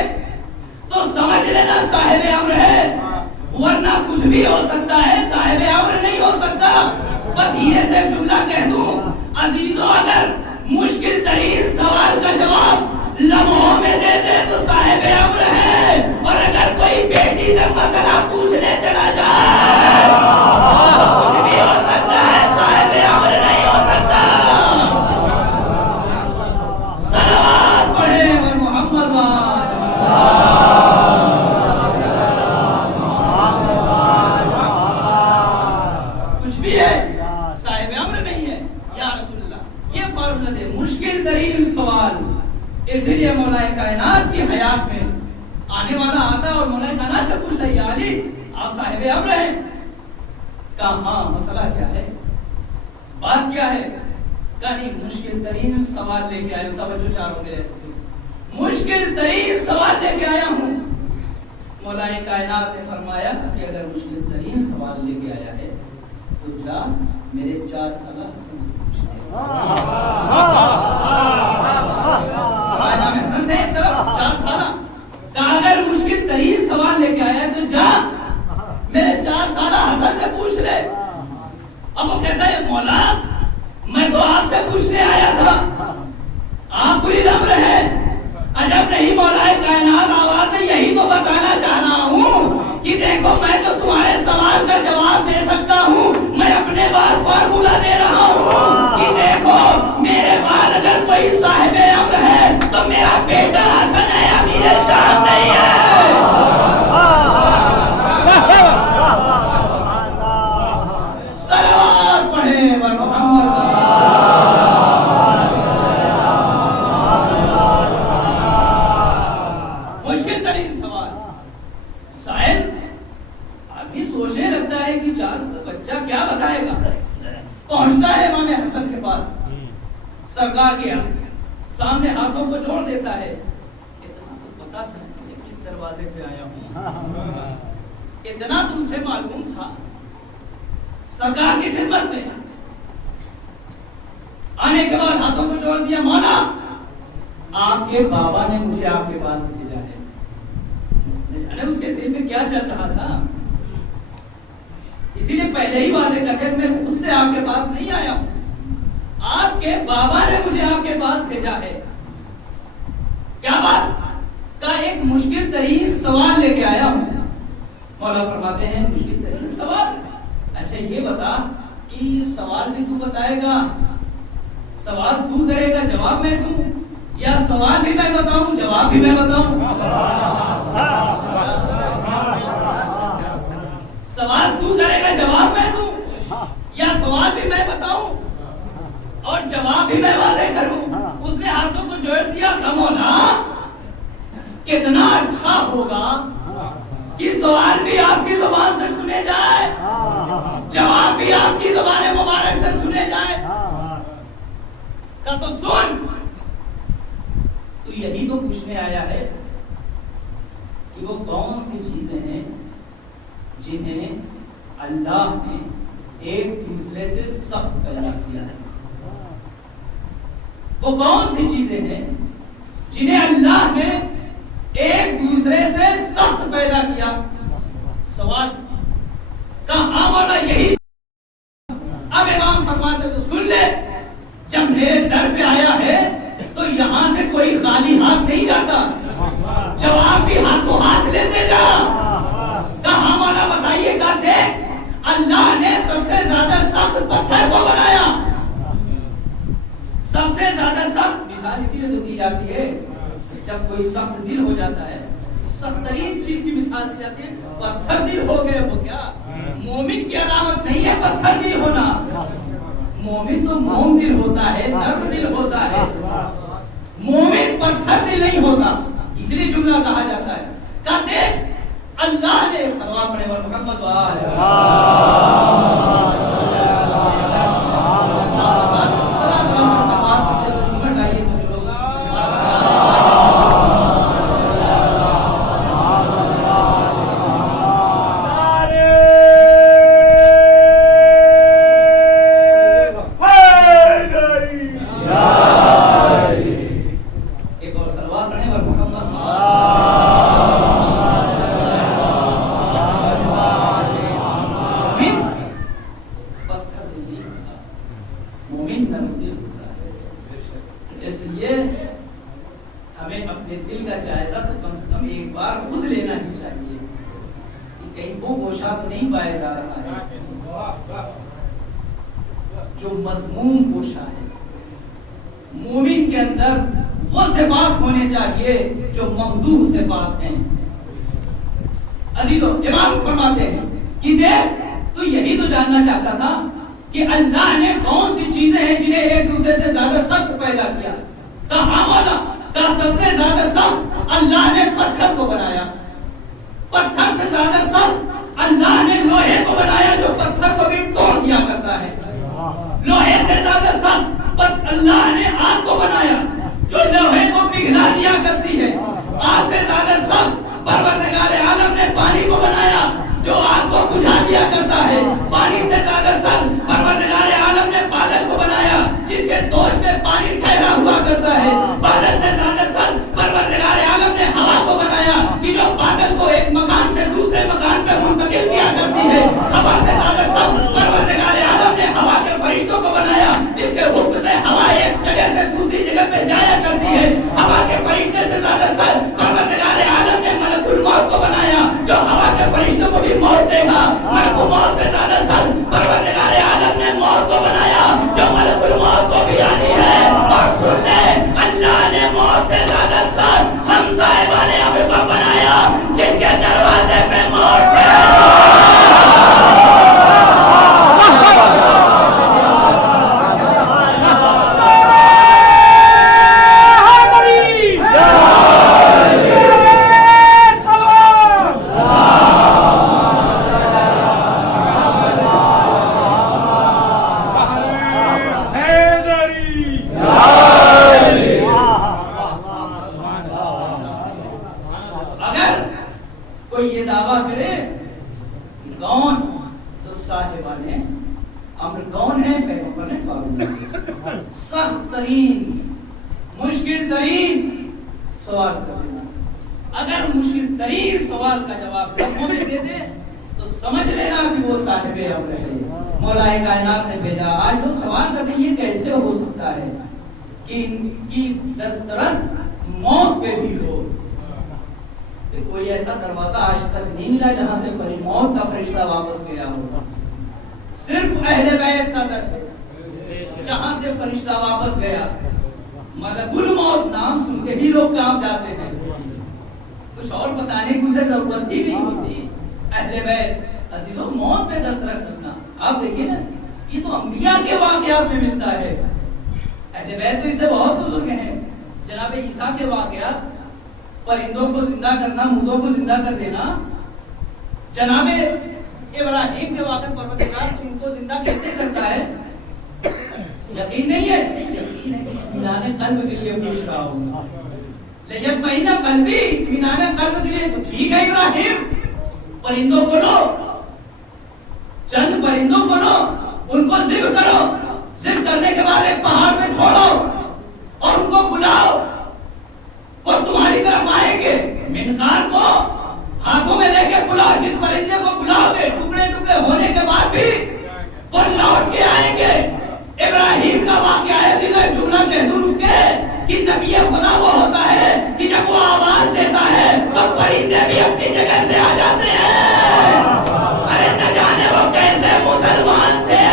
تو سمجھ لینا صاحب امر ہے, ورنہ کچھ بھی ہو سکتا ہے, صاحب امر نہیں ہو سکتا. میں دھیرے سے جملہ کہہ دوں عزیزوں, اگر مشکل ترین سوال کا جواب لمحوں میں دے دے تو صاحب امر ہے, اور اگر کوئی بیٹی سے مسئلہ پوچھنے چلا جائے تو کچھ بھی ہو سکتا ہے, صاحب امر نہیں ہو سکتا. صلوات پڑھے محمد کچھ بھی ہے, صاحب امر نہیں ہے. یا رسول اللہ یہ فارمولا دے, مشکل ترین سوال. اس لیے مولا کائنات کی حیات کائنات میں آنے والا آتا اور مولا کائنات سے پوچھتا ہے یا علی آپ صاحب امر ہیں؟ کہا ہاں مسئلہ کیا ہے، بات کیا ہے؟ کہا نہیں مشکل ترین سوال لے کے آیا ہوں، توجہ چاروں میرے مشکل ترین سوال لے کے آیا ہوں۔ مولا کائنات نے فرمایا کہ اگر مشکل ترین سوال لے کے آیا ہے تو جا میرے 4 سالہ حسن سے پوچھ لے۔ حسن تھے ایک طرف 4 سالہ، کہا اگر مشکل ترین سوال لے کے آیا ہے تو جا میرے 4 سالہ حسن سے پوچھ لے۔ اب وہ کہتا ہے مولا میں تو آپ سے پوچھنے آیا تھا، آپ اولی الامر ہے۔ عجب نہیں مولا کائنات آواز ہے، یہی تو بتانا چاہ رہا ہوں کہ دیکھو میں تو تمہارے سوال کا جواب دے سکتا ہوں، میں اپنے بعد فارمولہ دے رہا ہوں کہ دیکھو میرے بعد اگر کوئی صاحب امر ہے تو میرا بیٹا حسن ہے، امیر شام نہیں ہے۔ صلوات پڑھیں بر محمد۔ مشکل ترین سوال، سائل ابھی سوچنے لگتا ہے کہ 4 سال بچہ کیا بتائے گا، پہنچتا ہے امام حسن کے پاس، سرکار کے سامنے ہاتھوں کو جوڑ دیتا ہے۔ اتنا تو پتا تھا کہ کس دروازے پہ آیا ہوں، اتنا تو اسے معلوم تھا، سرکار کی خدمت میں آنے کے بعد ہاتھوں کو جوڑ دیا، مولا آپ کے بابا نے مجھے آپ کے پاس بھیجا ہے۔ اس کے دل میں کیا چل رہا تھا، اسی لیے پہلے ہی واضح کر دیا میں اس سے آپ کے پاس نہیں آیا ہوں، آپ کے بابا نے مجھے آپ کے پاس بھیجا ہے۔ کیا بات کا ایک مشکل ترین سوال لے کے آیا ہوں۔ مولا فرماتے ہیں مشکل ترین سوال، اچھا یہ بتا کہ سوال بھی تو بتائے گا، سوال تو کرے گا جواب میں دوں، یا سوال بھی میں بتاؤں جواب بھی میں بتاؤں؟ سوال تو کرے گا جواب میں دوں، یا سوال بھی میں بتاؤں اور جواب بھی میں واضح کروں؟ اس نے ہاتھوں کو جوڑ دیا، کہ مولا کتنا اچھا ہوگا کہ سوال بھی آپ کی زبان سے سنے جائے، جواب بھی آپ کی زبان مبارک سے سنے جائے۔ کہا تو سن، تو یہی تو پوچھنے آیا ہے کہ وہ کون سی چیزیں ہیں جنہیں اللہ نے ایک دوسرے سے سخت پیدا کیا ہے، وہ کون سی چیزیں ہیں جنہیں اللہ نے ایک دوسرے سے سخت پیدا کیا؟ سوال کہا ہاں مولا یہی۔ اب امام فرماتے تو سن لے، جب میرے در پہ آیا ہے تو یہاں سے کوئی خالی ہاتھ نہیں جاتا، جواب بھی ہاتھوں ہاتھ لیتے جا۔ کہا مولا بتائیے، کہا دیکھ اللہ نے سب سے زیادہ سخت پتھر کو بنایا، سب سے زیادہ سخت مثال اسی لیے تو دی جاتی ہے جب کوئی سخت دل ہو جاتا ہے تو سخت ترین چیز کی مثال دی جاتی ہے، پتھر دل ہو گئے ہو کیا؟ مومن کی علامت نہیں ہے پتھر دل ہونا، مومن تو موم دل ہوتا ہے، نرم دل ہوتا ہے، مومن پتھر دل نہیں ہوتا، اس لیے جملہ کہا جاتا ہے۔ کہتے اللہ نے ایک صلوات پڑھے اور محمد جو مضمون گوشہ ہے، مومن کے اندر وہ صفات ہونے چاہیے جو ممدوح صفات ہیں۔ عزیزو امام فرماتے ہیں کہ دیکھ تو یہی تو جاننا چاہتا تھا کہ اللہ نے کون سی چیزیں ہیں جنہیں ایک دوسرے سے زیادہ سخت پیدا کیا؟ کہا مولا کا سب سے زیادہ سخت اللہ نے پتھر کو بنایا. پتھر سے زیادہ سخت اللہ نے لوہے کو بنایا جو پتھر کو بھی توڑ دیا کرتا ہے. لوہے سے زیادہ سخت اللہ نے آگ کو بنایا جو لوہے کو پگھلا دیا کرتی ہے. آگ سے زیادہ سخت پروردگار عالم نے پانی کو بنایا جو آگ کو بجھا دیا کرتا ہے. پانی سے زیادہ سخت پروردگار عالم نے بادل کو بنایا جس کے دوش میں پانی ٹھہرا ہوا کرتا ہے. بادل سے زیادہ سخت پروردگار عالم نے ہوا کو بنایا کہ جو بادل کو ایک مکان سے دوسرے مکان پہ منتقل کیا کرتی ہے. ہوا سے زیادہ سخت پروردگار عالم نے ہوا کے فرشتوں کو بنایا جس کے حکم سے ہوا ایک جگہ سے دوسری جگہ پہ جایا کرتی ہے. ہوا کے فرشتے سے زیادہ سخت پروردگار عالم نے ملک الموت کو بنایا جو ہوا کے فرشتوں کو بھی موت دے گا. ملک الموت سے زیادہ سخت پروردگار عالم نے موت کو بنایا جو ملک الموت کو بھی آنی ہے. اور سن لے اللہ نے موت سے زیادہ سخت ہم صاحبان ابر کو بنایا جن کے دروازے پہ موت ہے. سخت ترین مشکل ترین سوال کر دینا. اگر مشکل ترین سوال کا جواب لوگوں میں دے دے تو سمجھ لینا کہ وہ صاحب امر ہے. مولا کائنات نے بھیجا. آج جو سوال کرتے یہ کیسے ہو سکتا ہے کہ ان کی دسترس موت پہ بھی ہو. کوئی ایسا دروازہ آج تک نہیں ملا جہاں سے موت کا فرشتہ واپس گیا ہو. صرف اہل بیت کا در ہے جہاں سے فرشتہ واپس گیا. ملک الموت نام سن کے بھی لوگ کام جاتے ہیں. کچھ اور بتانے کی اسے ضرورت ہی نہیں ہوتی. اہل بیت عزیزوں موت پہ دسترس رکھنا. آپ دیکھیں نا یہ تو انبیاء کے واقعات میں ملتا ہے. اہل بیت تو اس سے بہت بزرگ ہیں. جناب عیسیٰ کے واقعات پرندوں کو زندہ کرنا مردوں کو زندہ کر دینا. جناب ابراہیم کے واقعات پروردگار ان کو زندہ کیسے کرتا ہے. یقین نہیں ہے. یقین ہے اطمینان قلب کے لیے پوچھ رہا ہوں. لیکن مہینہ قلبی اطمینان قلب کے لیے تو ٹھیک ہے ابراہیم پرندوں کو لو چند پرندوں کو لو ان کو ذبح کرو. ذبح کرنے کے بعد ایک پہاڑ میں چھوڑو اور ان کو بلاؤ اور تمہاری طرف آئیں گے. منقار کو ہاتھوں میں لے کے بلاؤ. جس پرندے کو بلاؤ گے ٹکڑے ٹکڑے ہونے کے بعد بھی وہ لوٹ کے آئیں گے. ابراہیم کا واقعہ ہے. جملہ کہہ دوں رک کے کہ نبی خدا وہ ہوتا ہے کہ جب وہ آواز دیتا ہے تو پرندے بھی اپنی جگہ سے آ جاتے ہیں. ارے نہ جانے وہ کیسے مسلمان تھے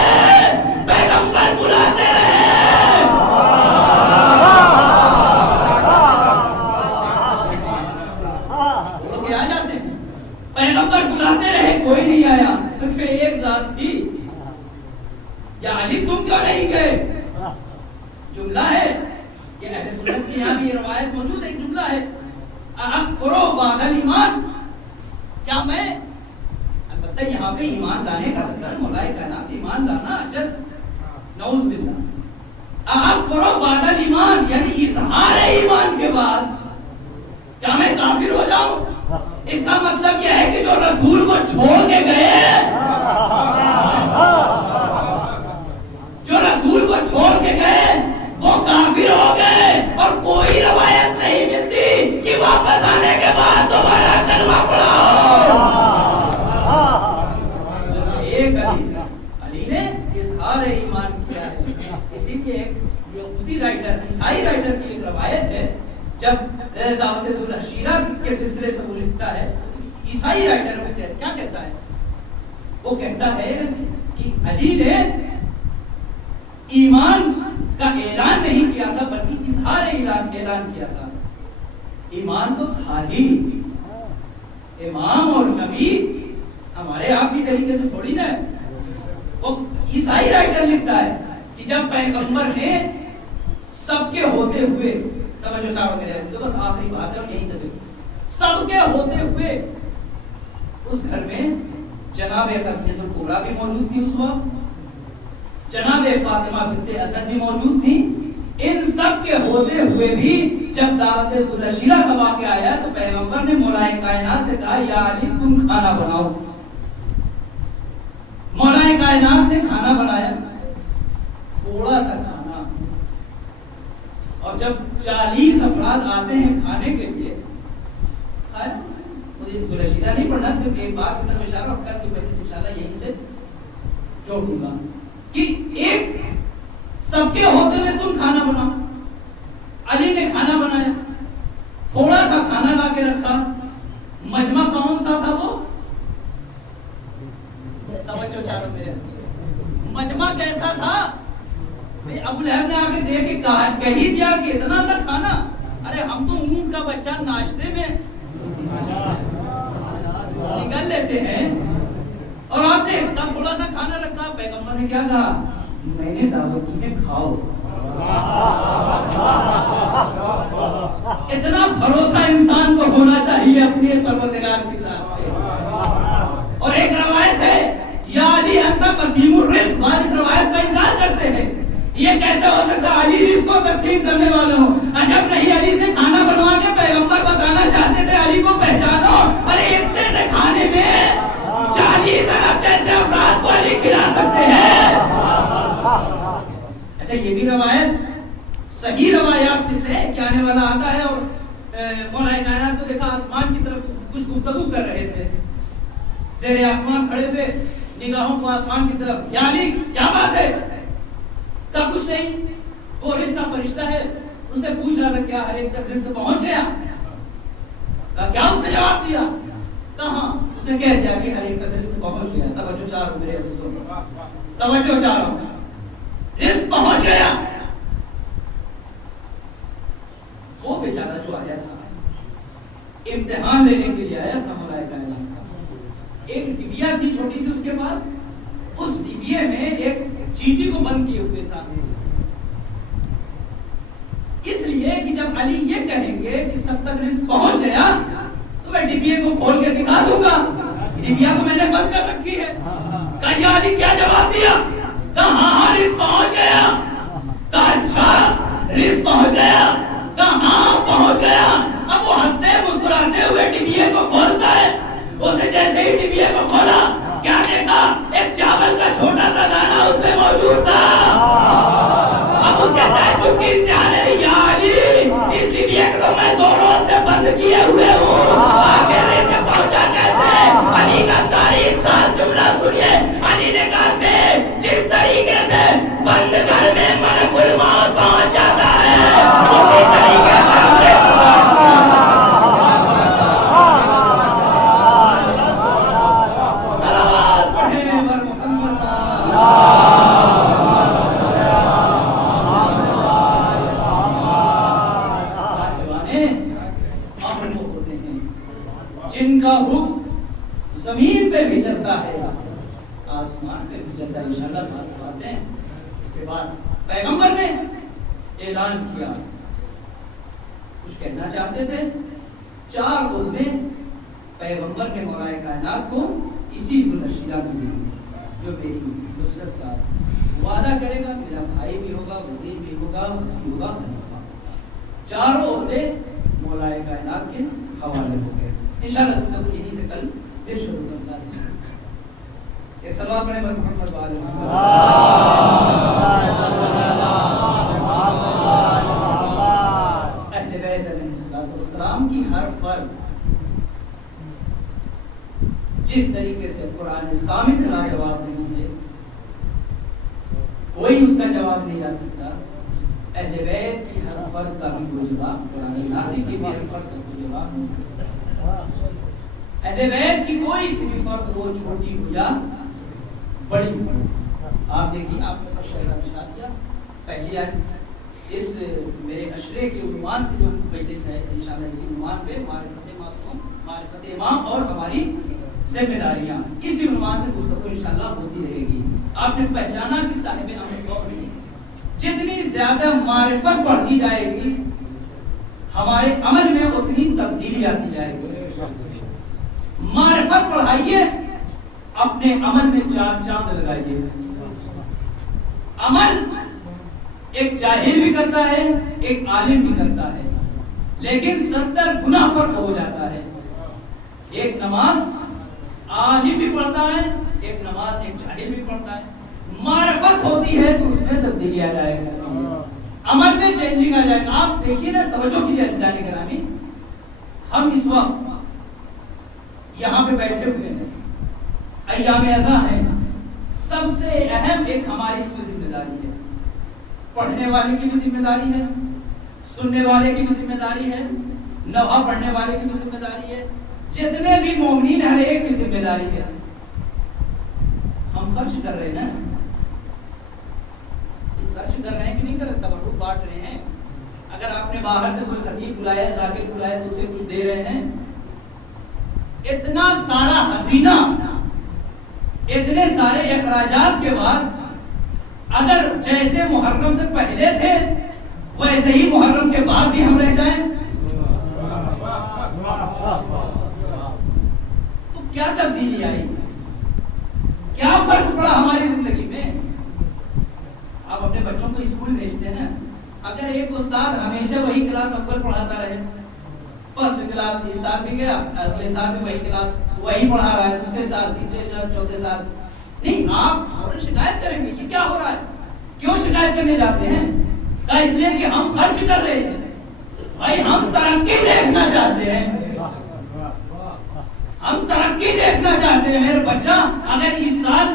پیغمبر بلاتے رہے. وہ آ جاتے ہیں پیغمبر بلاتے رہے کوئی نہیں آیا. صرف ایک ذات تھی. یا علی تم کیوں نہیں گئے. جملہ ہے یہ اہل سنت کے یہاں بھی یہ روایت موجود ہے. ایک جملہ ہے اکفروا بعد الایمان. کیا میں البتہ یہاں پہ ایمان لانے کا تذکرہ مولا کائنات ایمان لانا اجر نعوذ باللہ. اکفروا بعد الایمان یعنی اظہار ایمان کے بعد کیا میں کافر ہو جاؤں. اس کا مطلب یہ ہے کہ جو رسول کو چھوڑ کے گئے جو رسول کو چھوڑ کے گئے وہ کافر ہو گئے. اور کوئی روایت نہیں ملتی کہ واپس آنے کے بعد دوبارہ کلمہ پڑھاؤ. ایک علی نے اظہار ایمان کیا ہے. اسی لیے ایک یہودی رائٹر عیسائی رائٹر کی ایک روایت ہے. جب دعوت ذوالعشیرہ کے سلسلے سے وہ لکھتا ہے عیسائی رائٹر وہ کیا کہتا ہے. وہ کہتا ہے کہ علی نے ایمان کا اعلان نہیں کیا تھا بلکہ اظہار اعلان کیا تھا. ایمان تو تھا ہی. امام اور نبی ہمارے آپ کی طریقے سے تھوڑی نہ ہے. وہ عیسائی رائٹر لکھتا ہے کہ جب پیغمبر نے سب کے ہوتے ہوئے توجہ چاہو میرے تو بس آخری بات ہے اور یہیں سے سب سب کے ہوتے ہوئے اس گھر میں جناب خدیجہ الکبریٰ بھی موجود تھی، اس وقت جناب فاطمہ بنت اسد بھی موجود تھی. ان سب کے ہوتے ہوئے بھی جب دعوت ذوالشیرہ کا واقعہ آیا تو پیغمبر نے مولا کائنات سے کہا یا علی تم کھانا بناؤ. مولا کائنات نے کھانا بنایا، تھوڑا سا کھانا، اور جب 40 افراد آتے ہیں کھانے کے لیے، مجھے ذوالشیرہ نہیں پڑھنا، صرف ایک بات کی طرف اشارہ اور کل کی وجہ سے انشاءاللہ یہیں سے جوڑوں گا کہ ایک سب کے ہوتے ہوئے تم کھانا بناؤ. علی نے کھانا بنایا، تھوڑا سا کھانا لا کے رکھا. مجمع کون سا تھا وہ؟ توجہ چاروں میرے. مجمع کیسا تھا؟ ابو لہب نے آگے دیکھ کے کہی دیا کہ اتنا سا کھانا، ارے ہم تو اونٹ کا بچہ ناشتے میں نکل لیتے ہیں، اور آپ نے اتنا تھوڑا سا کھانا رکھا. پیغمبر نے کیا کہا؟ میں نے دعوت کی ہے، کھاؤ. اتنا بھروسہ انسان کو ہونا چاہیے اپنے پروردگار کی ذات سے. اور ایک روایت ہے یا علی انت قسیم الرزق، بعض اس روایت کا انکار کرتے ہیں یہ کیسے ہو سکتا ہے علی رزق کو تقسیم کرنے والے ہوں. عجب نہیں، علی سے کھانا بنوا کے پیغمبر بتانا چاہتے تھے علی کو پہچانو. ارے اتنے سے کھانے میں 40 ارب جیسے افراد کو علی کھلا سکتے ہیں. اچھا یہ بھی روایت صحیح روایات سے کہ آنے والا آتا ہے اور مولا کائنات کو دیکھا آسمان کی طرف کچھ گفتگو کر رہے تھے، زیر آسمان کھڑے تھے، نگاہوں کو آسمان کی طرف. یا علی کیا بات ہے؟ کہا کچھ نہیں، وہ رزق کا فرشتہ ہے، اس سے پوچھ رہا تھا کیا ہر ایک تک رزق پہنچ گیا؟ کہا کیا؟ اس نے جواب دیا. کہاں؟ اس نے کہہ دیا کہ ہر ایک تک رزق پہنچ گیا. توجہ چاروں میرے عزیزوں، توجہ چاروں، رزق پہنچ گیا. وہ بیچارہ جو آیا تھا امتحان لینے کے لیے آیا تھا مولا کائنات کا. ایک ڈبیا تھی چھوٹی سی اس کے پاس، اس ڈبیے میں ایک چیٹی کو بند کیے ہوئے تھا، اس لیے کہ جب علی یہ کہیں گے کہ سب تک رزق پہنچ گیا تو میں ڈبیے کو کھول کے دکھا دوں گا. ڈبیا کو میں نے بند کر رکھی ہے. کہا یا علی کیا جواب دیا؟ کہا ہاں رزق پہنچ گیا. کہا اچھا رزق پہنچ گیا؟ کہا ہاں پہنچ گیا. اب وہ ہنستے مسکراتے ہوئے ڈبیے کو کھولتا ہے. اس نے جیسے ہی ڈبیے کو کھولا کیا دیکھا؟ ایک چاول کا چھوٹا سا دانہ اس میں موجود تھا. اب اس کے تعجب کی انتہا نہیں. یا علی اس ڈبیے کو میں 2 روز سے بند کیے ہوئے ہوں، آخر رزق پہنچا کیسے؟ علی کا تاریخ ساتھ جملہ سنیے. علی نے کہا تھے جس طریقے سے بند گھر میں ملک الموت پہنچ جاتا ہے اسی طریقے سے جن کا حکم زمین پہ بھی چلتا ہے آسمان پہ بھی چلتا ہے. انشاءاللہ بات کرتے ہیں. اس کے بعد پیغمبر نے اعلان کیا، کچھ کہنا چاہتے تھے. 4 عہدے پیغمبر نے مولا کائنات کو اسی ذوالشیرہ کو دی جو میری نصرت کا وعدہ کرے گا، میرا بھائی بھی ہوگا، وزیر بھی ہوگا، مسیح ہوگا، خلیفہ. 4 عہدے مولا کائنات کے حوالے ہو گئے. انشاءاللہ گفتگو یہیں سے کل پھر شروع کرتا ہے. ایک صلوات پڑھیں بر محمد وآل محمد. اہل بیت علیہ السلام کی ہر فرد جس طریقے سے قرآن ثابت کا جواب نہیں ہے، کوئی اس کا جواب نہیں آ سکتا. اہل بیت کی ہر فرد کا بھی کوئی جواب قرآن نازل کی بھی ہر فرد کا کوئی جواب نہیں دے سکتا. اہل بیت کی کوئی سی بھی فرد ہو، چھوٹی ہو یا بڑی ہو. آپ دیکھیے، آپ نے شہزہ بچھا دیا پہلی اس میرے اشرے کے عنوان سے جو مجلس ہے انشاءاللہ اسی عنوان پہ معرفت معصوم، معرفت امام اور ہماری ذمہ داریاں، اسی عنوان سے گفتگو انشاءاللہ ہوتی رہے گی. آپ نے پہچانا کہ صاحب امر قوم میں جتنی زیادہ معرفت بڑھتی جائے گی ہمارے عمل میں اتنی تبدیلی آتی جائے گی. معرفت پڑھائیے, اپنے عمل میں 4 چاند لگائیے. عمل ایک جاہل بھی کرتا ہے, ایک عالم بھی کرتا ہے, لیکن 70 گنا فرق ہو جاتا ہے. ایک نماز عالم بھی پڑھتا ہے, ایک نماز ایک جاہل بھی پڑھتا ہے. معرفت ہوتی ہے تو اس میں تبدیلی آ جائے گی, عمل میں چینجنگ آ جائے گا. آپ دیکھیے نا, توجہ کیجیے عزیزان گرامی, ہم اس وقت یہاں پہ بیٹھے ہوئے ہیں, ایام ازاں ہیں. سب سے اہم ایک ہماری اس میں ذمہ داری ہے, پڑھنے والے کی بھی ذمہ داری ہے, سننے والے کی بھی ذمہ داری ہے, نوحہ پڑھنے والے کی بھی ذمہ داری ہے, جتنے بھی مومنین ہیں ہر ایک کی ذمہ داری ہے. ہم خرچ کر رہے ہیں نا, خرچ کر رہے ہیں کہ نہیں کر رہے, تبرک بانٹ رہے ہیں. اگر آپ نے باہر سے کوئی خطیب بلایا, ذاکر بلایا تو اسے کچھ دے رہے ہیں. اتنا سارا خزینہ, اتنے سارے اخراجات کے بعد اگر جیسے محرم سے پہلے تھے ویسے ہی محرم کے بعد بھی ہم رہ جائیں تو کیا تبدیلی آئی, کیا فرق پڑا ہماری زندگی میں. آپ اپنے بچوں کو اسکول بھیجتے ہیں, اگر ایک استاد ہمیشہ وہی کلاس اول پڑھاتا رہے, فرسٹ کلاس اس سال بھی گیا, اگلے سال بھی وہی کلاس وہی پڑھا رہا ہے, دوسرے سال, تیسرے سال, چوتھے سال, نہیں, آپ فوراً شکایت کریں گے یہ کیا ہو رہا ہے. کیوں شکایت کرنے جاتے ہیں؟ اس لیے کہ ہم خرچ کر رہے ہیں. بھائی ہم ترقی دیکھنا چاہتے ہیں, ہم ترقی دیکھنا چاہتے ہیں. میرے بچہ اگر اس سال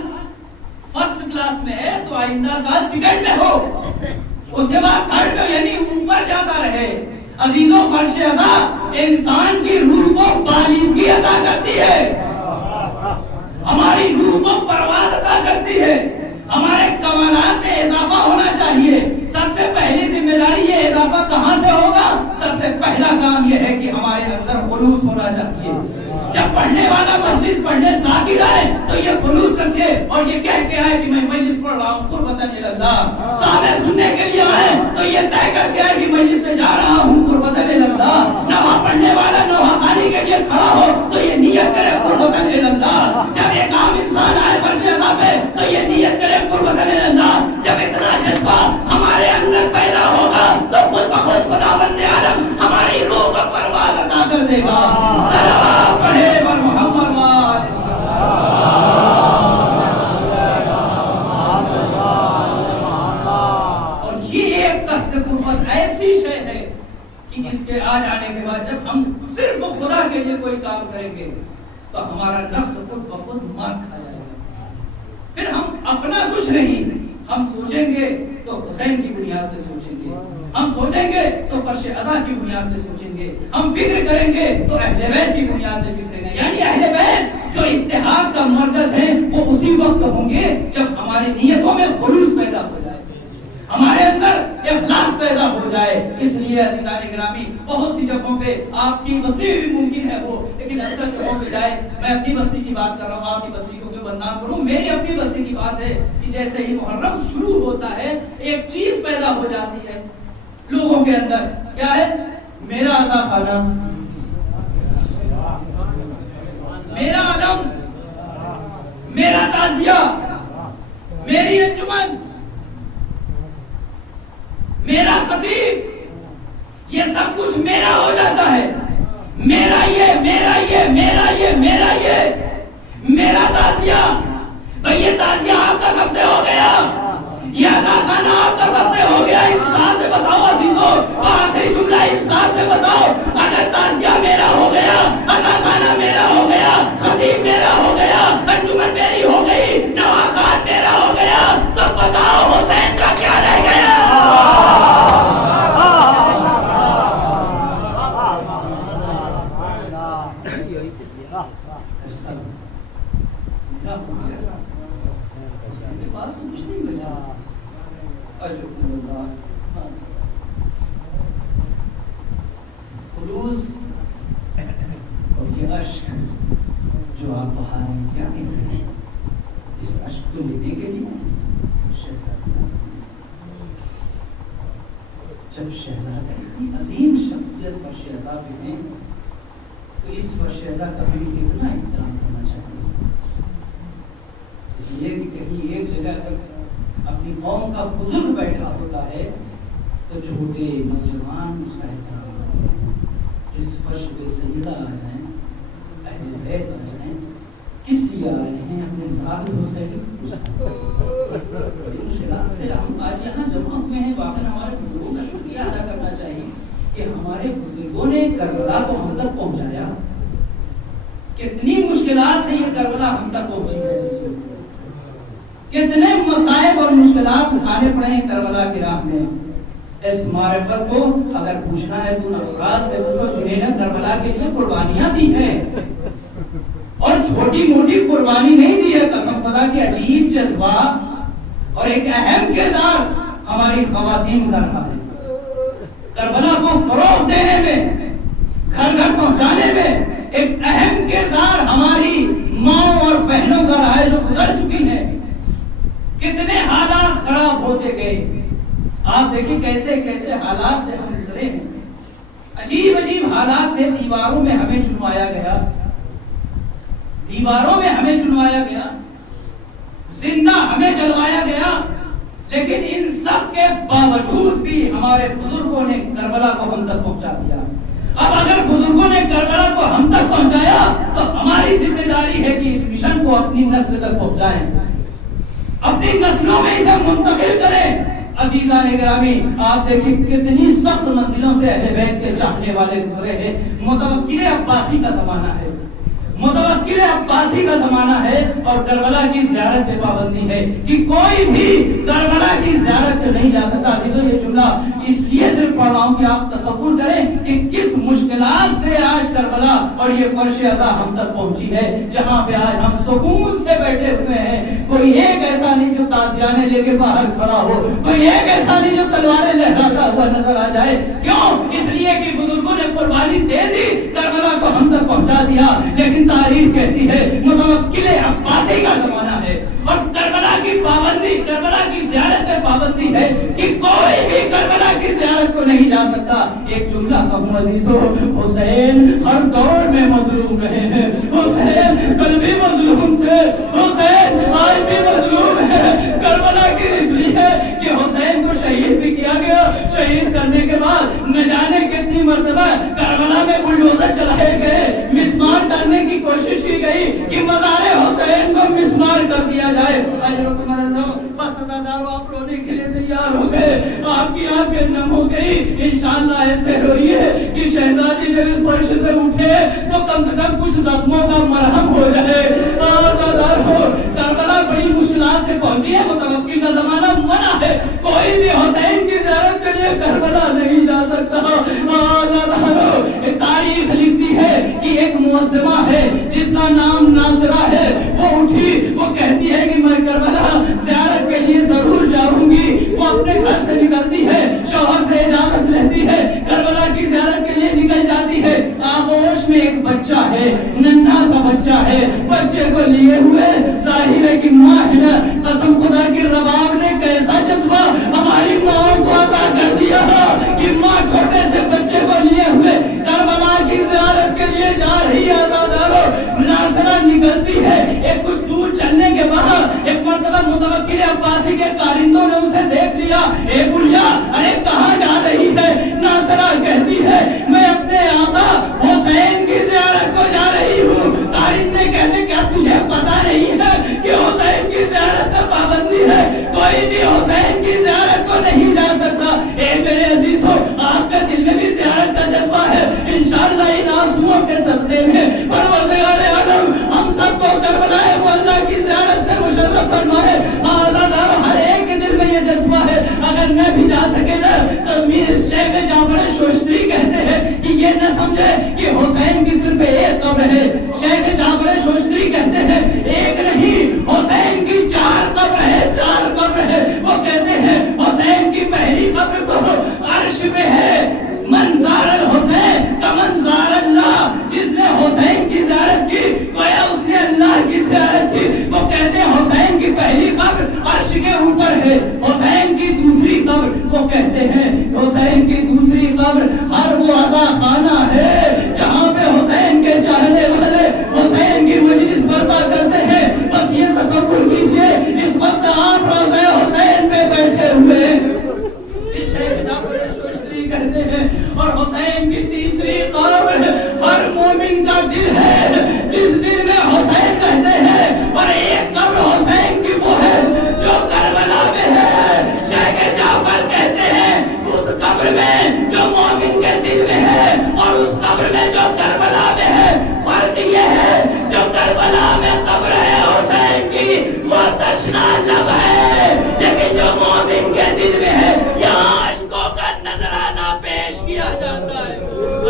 فرسٹ کلاس میں ہے تو آئندہ سال سیکنڈ میں ہو, اس کے بعد تھرڈ میں, یعنی اوپر جاتا رہے. عزیزوں, فرش عطا انسان کی روح کو بالغی عطا کرتی ہے, ہماری روح کو پرواز عطا کرتی ہے. ہمارے کمالات میں اضافہ ہونا چاہیے. سب سے پہلی ذمہ داری یہ اضافہ کہاں سے ہوگا؟ سب سے پہلا کام یہ ہے کہ ہمارے اندر خلوص ہونا چاہیے. جب پڑھنے والا مجلس پڑھنے ذاکر آئے تو یہ خلوص رکھے اور یہ کہہ کے آئے کہ میں مجلس پڑھ رہا ہوں قربتاً اللہ. صاحب سننے کے لیے آئے تو یہ طے کر کے آئے کہ مجلس میں جا رہا ہوں قربتاً اللہ. نوحہ پڑھنے والا نوحہ خانی کے لیے کھڑا ہو تو یہ نیت کرے قربتاً اللہ. جب ایک عام انسان آئے فرش عطا پہ تو یہ نیت کرے قربتاً اللہ. جب اتنا جذبہ ہمارے اندر پیدا ہوگا تو خود بخود خداوند عالم ہماری روح کو پرواز عطا کر دے گا. صلوات پڑھے بر محمد اور یہ ایک قصد قربت ایسی شے ہے کہ اس کے آ جانے کے بعد جب ہم صرف خدا کے لیے کوئی کام کریں گے تو ہمارا نفس خود بخود مار کھا جائے گا. پھر ہم اپنا کچھ نہیں, ہم سوچیں گے تو حسین کی بنیاد پہ سوچیں گے, ہم سوچیں گے تو فرش عزا کی بنیاد پہ سوچیں گے, ہم فکر کریں گے تو اہل بیت کی بنیاد پہ فکر کریں گے. یعنی اہل بیت جو اتحاد کا مرکز ہے وہ اسی وقت ہوں گے جب ہماری نیتوں میں خلوص پیدا ہو جائے, ہمارے اندر اخلاص پیدا ہو جائے. اس لیے عزیزان گرامی, بہت سی جگہوں پہ آپ کی بستی بھی ممکن ہے وہ, لیکن اکثر جگہوں پہ جائے, میں اپنی بستی کی بات کر رہا ہوں, آپ کی بستی کو بدنام کروں, میری اپنی بستی کی بات ہے کہ جیسے ہی محرم شروع ہوتا ہے ایک چیز پیدا ہو جاتی ہے لوگوں کے اندر. کیا ہے؟ میرا عزا خانہ, میرا علم, میرا تعزیہ, میری انجمن, میرا خطیب, یہ سب کچھ میرا ہو جاتا ہے. میرا یہ, میرا یہ, میرا یہ, میرا یہ, میرا تعزیہ. بھئی یہ تعزیہ آپ کا کب سے ہو گیا؟ یہ عزا خانہ آپ کا کب سے ہو گیا؟ انصاف سے بتاؤ عزیزوں, آخری جملہ انصاف سے بتاؤ. اگر تعزیہ میرا ہو گیا, عزا خانہ میرا ہو گیا, خطیب میرا ہو گیا, انجمن میری ہو گئی, نوحہ خان میرا ہو گیا, تو بتاؤ حسین کا کیا رہ گیا؟ خلوص اور یہ عشق جو آپ بہا رہے ہیں, کیا کہتے ہیں اس عشق کو لینے کے لیے جب شہزادہ اتنی عظیم شخصیت فرش ازا پہ ہیں تو اس فرش ازا کا ہمیں کتنا احترام کرنا چاہیے. اس لیے کہ کہیں ایک جگہ اگر اپنی قوم کا بزرگ بیٹھا ہوتا ہے تو چھوٹے نوجوان اس کا احترام کرتے ہیں. اس فرش پہ سیدہ آ جائیں, اہل بیت آ جائیں, کس لیے آ رہے ہیں؟ اپنے مراد حسین. بڑی مشکلات سے ہم آج یہاں جمع ہوئے ہیں. واقعی ہمارے بزرگوں کا شکریہ ادا کرنا چاہیے کہ ہمارے بزرگوں نے کربلا کو ہم تک پہنچایا. کتنی مشکلات سے یہ کربلا ہم تک پہنچی ہے, کتنے مصائب اور مشکلات اٹھانے پڑے ہیں کربلا کی راہ میں. اس معرفت کو اگر پوچھنا ہے تو افراد سے پوچھو جنہیں نے کربلا کے لیے قربانیاں دی ہیں, اور چھوٹی موٹی قربانی نہیں دی ہے. قسم خدا کی عجیب جذبات اور ایک اہم کردار ہماری خواتین کا رہا ہے. کربلا کو فروغ دینے میں, گھر گھر پہنچانے میں ایک اہم کردار ہماری ماں اور بہنوں کا رہا ہے جو گزر چکی ہیں. کتنے حالات خراب ہوتے گئے. آپ دیکھیں کیسے کیسے حالات سے ہم گزرے ہیں. عجیب عجیب حالات تھے. دیواروں میں ہمیں چنوایا گیا, دیواروں میں ہمیں چنوایا گیا, زندہ ہمیں جلوایا گیا. لیکن ان سب کے باوجود بھی ہمارے بزرگوں نے کربلا کو ہم تک پہنچا دیا. اب اگر بزرگوں نے کربلا کو ہم تک پہنچایا تو ہماری ذمہ داری ہے کہ اس مشن کو اپنی نسل تک پہنچائیں, اپنی نسلوں میں اسے منتقل کریں. عزیزان گرامی, آپ دیکھیں کتنی سخت منزلوں سے اہل بیت کے چاہنے والے گزرے ہیں. متوکل عباسی کا زمانہ ہے, متوکل عباسی کا زمانہ ہے, اور کربلا کی زیارت پہ پابندی ہے کہ کوئی بھی کربلا کی زیارت پہ نہیں جا سکتا. عزیزو یہ جملہ اس لیے صرف پڑھ رہا ہوں کہ آپ تصور کریں کہ کس مشکلات سے آج کربلا اور یہ فرش ازا ہم تک پہنچی ہے, جہاں پہ آج ہم سکون سے بیٹھے ہوئے ہیں. کوئی ایک ایسا نہیں جو تازیانے لے کے باہر کھڑا ہو, کوئی ایک ایسا نہیں جو تلواریں لہراتا ہوا نظر آ جائے. کیوں؟ اس لیے کہ بزرگوں نے قربانی دے دی, کربلا کو ہم تک پہنچا دیا. لیکن تاریخ کہتی ہے متوکل عباسی کا زمانہ ہے, اور کربلا کی پابندی, کربلا کی زیارت پہ پابندی ہے کہ کوئی بھی کربلا کی زیارت کو نہیں جا سکتا. ایک جملہ کہوں عزیزو, حسین ہر دور میں مظلوم رہے ہیں. حسین کل بھی مظلوم تھے, حسین آج بھی مظلوم ہے. کربلا کی اس لیے کہ حسین کو شہید بھی کیا گیا. شہید کرنے کے بعد نہ جانے کتنی مرتبہ کربلا میں بلڈوزر چلائے گئے, مسمار کرنے کی کوشش کی گئی کہ مزار حسین کو مسمار کر دیا جائے. آپ رونے کے لیے تیار ہو گئے, آپ کی آنکھیں نم ہو گئی. انشاءاللہ ایسے روئیے کہ شہزادی جب اس فرش سے اٹھے تو کم سے کم کچھ زخموں کا مرہم ہو جائے. کربلا بڑی مشکلات سے پہنچی ہے. متوکل کا زمانہ منع ہے, کوئی بھی حسین کی زیارت کے لیے کربلا نہیں جا سکتا. تاریخ لکھتی ہے کہ ایک معصمہ ہے جس کا نام ناصرہ ہے, وہ اٹھی, وہ کہتی ہے کہ میں کربلا زیارت کے لیے ضرور جاؤں گی. وہ اپنے گھر سے نکلتی ہے, شوہر سے اجازت لیتی ہے, کربلا کی زیارت کے لیے نکل جاتی ہے. آغوش میں ایک بچہ ہے, ننھا سا بچہ ہے, بچے کو لیے ہوئے ظاہر ہے کہ ماں ہے نا. قسم خدا کی رباب نے کیسا جذبہ ہماری ماں کو عطا کر دیا کہ ماں چھوٹے سے بچے کو لیے ہوئے کربلا کی زیارت کے لیے جا رہی ہے. ناصرہ نکلتی ہے, ایک کچھ دور چلنے کے بعد ایک مرتبہ متوکل عباسی کے کارندوں نے اسے دیکھ لیا. اے گڑیا, ارے کہاں جا رہی ہے؟ ناصرہ کہتی ہے میں اپنے آقا حسین کی زیارت کو جا رہی ہوں. کارندے کہتے کیا تجھے پتا نہیں ہے کہ حسین کی زیارت کا پابندی ہے, کوئی بھی حسین کی زیارت کو نہیں جا سکتا. اے میرے عزیزو, آپ کے دل میں بھی زیارت کا جذبہ ہے. انشاءاللہ ان آنسوؤں کے صدقے میں پروردگار عالم ہم سب کو کربلا معظمہ کی زیارت سے مشرف فرمائے. آزادار ہر ایک کے دل میں یہ جذبہ ہے. اگر میں بھی جا سکے نا تو میر شیخ جعفر شوشتری کہتے ہیں کہ یہ نہ سمجھے کہ حسین کی صرف ایک قبر ہے. شیخ جعفر شوشتری کہتے ہیں ایک نہیں, حسین کی 4 قبر ہے, 4 قبر ہے. وہ کہتے ہیں حسین کی پہلی قبر تو عرش پہ ہے, منظار الحسین کا منظار اللہ. جس نے حسین کی زیارت کی گویا اس نے اللہ کی زیارت کی. وہ کہتے ہیں حسین کی پہلی قبر عرش کے اوپر ہے, حسین کی دوسری قبر وہ کہتے ہیں حسین کی دوسری قبر ہر وہ عزا خانہ ہے جہاں پہ حسین کے چاہنے والے حسین کی مجلس برپا کرتے ہیں. بس یہ تصور کیجئے اس وقت آپ روضہ حسین پہ بیٹھے ہوئے شیخ جعفر شوشتری کہتے ہیں اور حسین کی تیسری قبر ہر مومن کا دل ہے جس دل میں حسین کہتے ہیں. اور ایک قبر حسین کی وہ ہے جو کربلا میں ہے. شیخ جعفر کہتے ہیں اس قبر میں جو مومن کے دل میں ہے اور اس قبر میں جو کربلا میں ہے فرق یہ ہے جو کربلا میں قبر ہے حسین کی وہ تشنا لب ہے لیکن جو مومن کے دل میں ہے یہاں عشقوں کا نذرانہ پیش کیا جاتا ہے.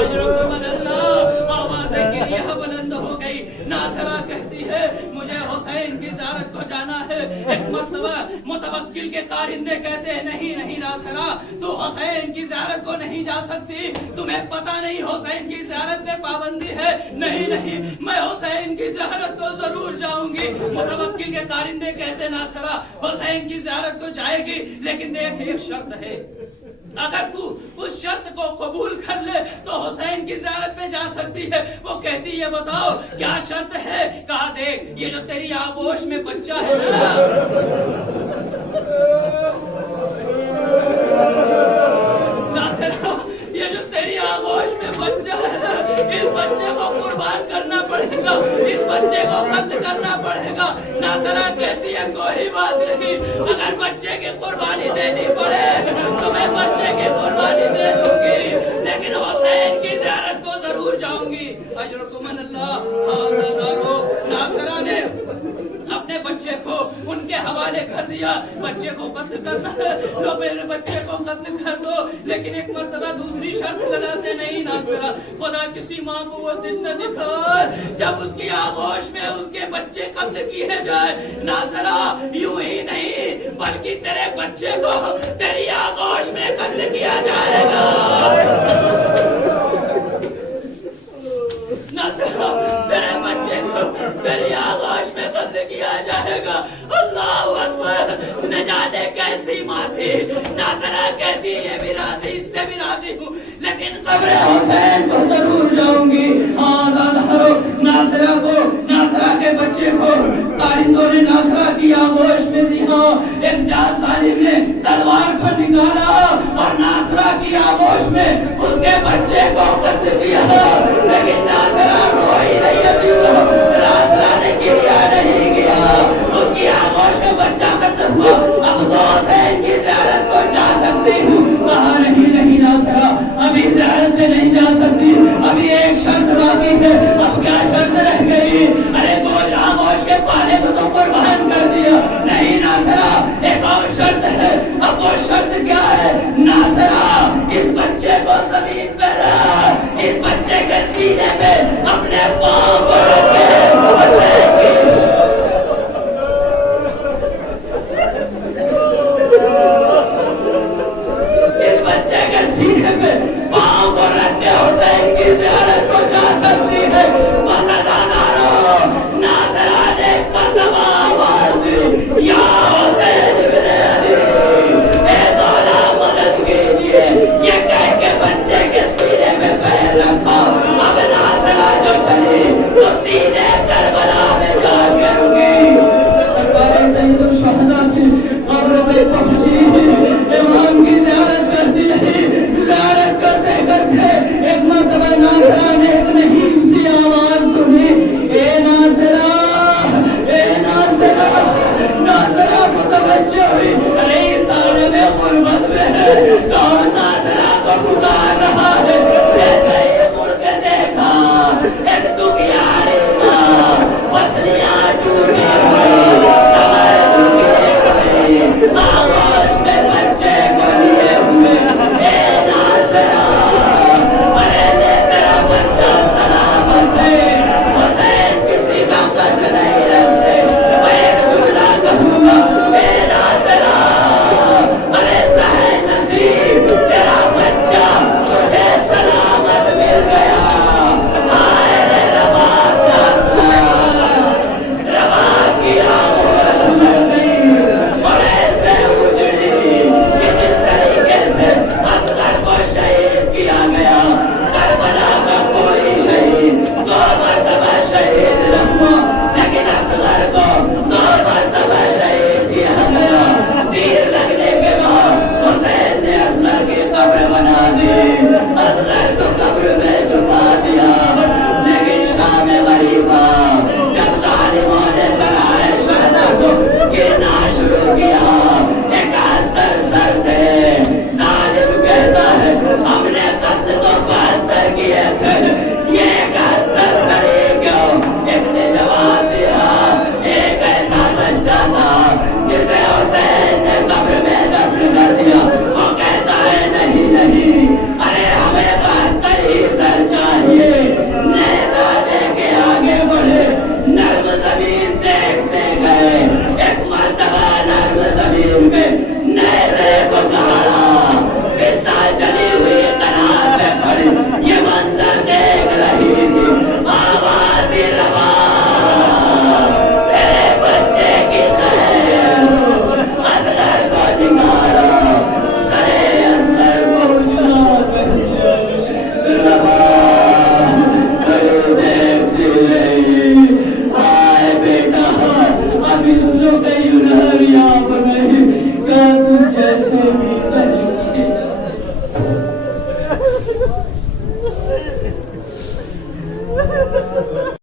اجرکم اللہ آوازیں گریہ بلند ہو گئی. ناصرہ کہتی ہے مجھے حسین کی زیارت کو جانا ہے. ایک مرتبہ متوکل کے کارندے کہتے ہیں نہیں نہیں ناصرہ تو حسین کی زیارت کو نہیں جا سکتی, تمہیں پتہ نہیں حسین کی زیارت میں پابندی ہے. نہیں نہیں میں حسین کی زیارت کو ضرور جاؤں گی. متوکل کے کارندے کہتے ہیں ناصرہ حسین کی زیارت تو جائے گی لیکن دیکھ ایک شرط ہے, اگر تو اس شرط کو قبول کر لے تو حسین کی زیارت پہ جا سکتی ہے. وہ کہتی یہ بتاؤ کیا شرط ہے؟ کہا دیکھ یہ جو تیری آغوش میں بچہ ہے نا ناصرہ یہ جو تیری آغوش میں بچہ ہے اس بچے کو قربان کرنا پڑے گا, اس بچے کو قتل کرنا پڑے گا. ناصرہ کہتی ہے کوئی بات نہیں, اگر بچے کی قربانی دینی پڑے تو میں بچے کی قربانی دے دوں گی لیکن حسین کی زیارت کو ضرور جاؤں گی. اجرکم اللہ. ناصرہ نے اپنے بچے کو ان کے حوالے کر دیا. بچے کو قتل کرنا ہے لو میرے بچے کو قتل کر دو, لیکن ایک مرتبہ دوسری شرط لگاتے نہیں ناصرہ خدا کسی ماں کو وہ دن نہ دکھائے جب اس کی آغوش میں اس کے بچے قتل کیے جائے. ناصرہ یوں ہی نہیں بلکہ تیرے بچے کو تیری آغوش میں قتل کیا جائے گا. ناصرہ تیرے بچے کو تیری آغوش میں قتل کیا جائے گا. اللہ اکبر. نہ جانے کیسی ماں تھی. ناصرہ کہتی ہے بھی راضی, اس سے بھی راضی ہوں لیکن قبر حسین کو ضرور جاؤں گی. ناصرہ کے بچے کو کارندوں نے ناصرہ کی آغوش میں دیا. ایک جان ظالم نے تلوار کو نکالا اور ناصرہ کی آغوش میں اس کے بچے کو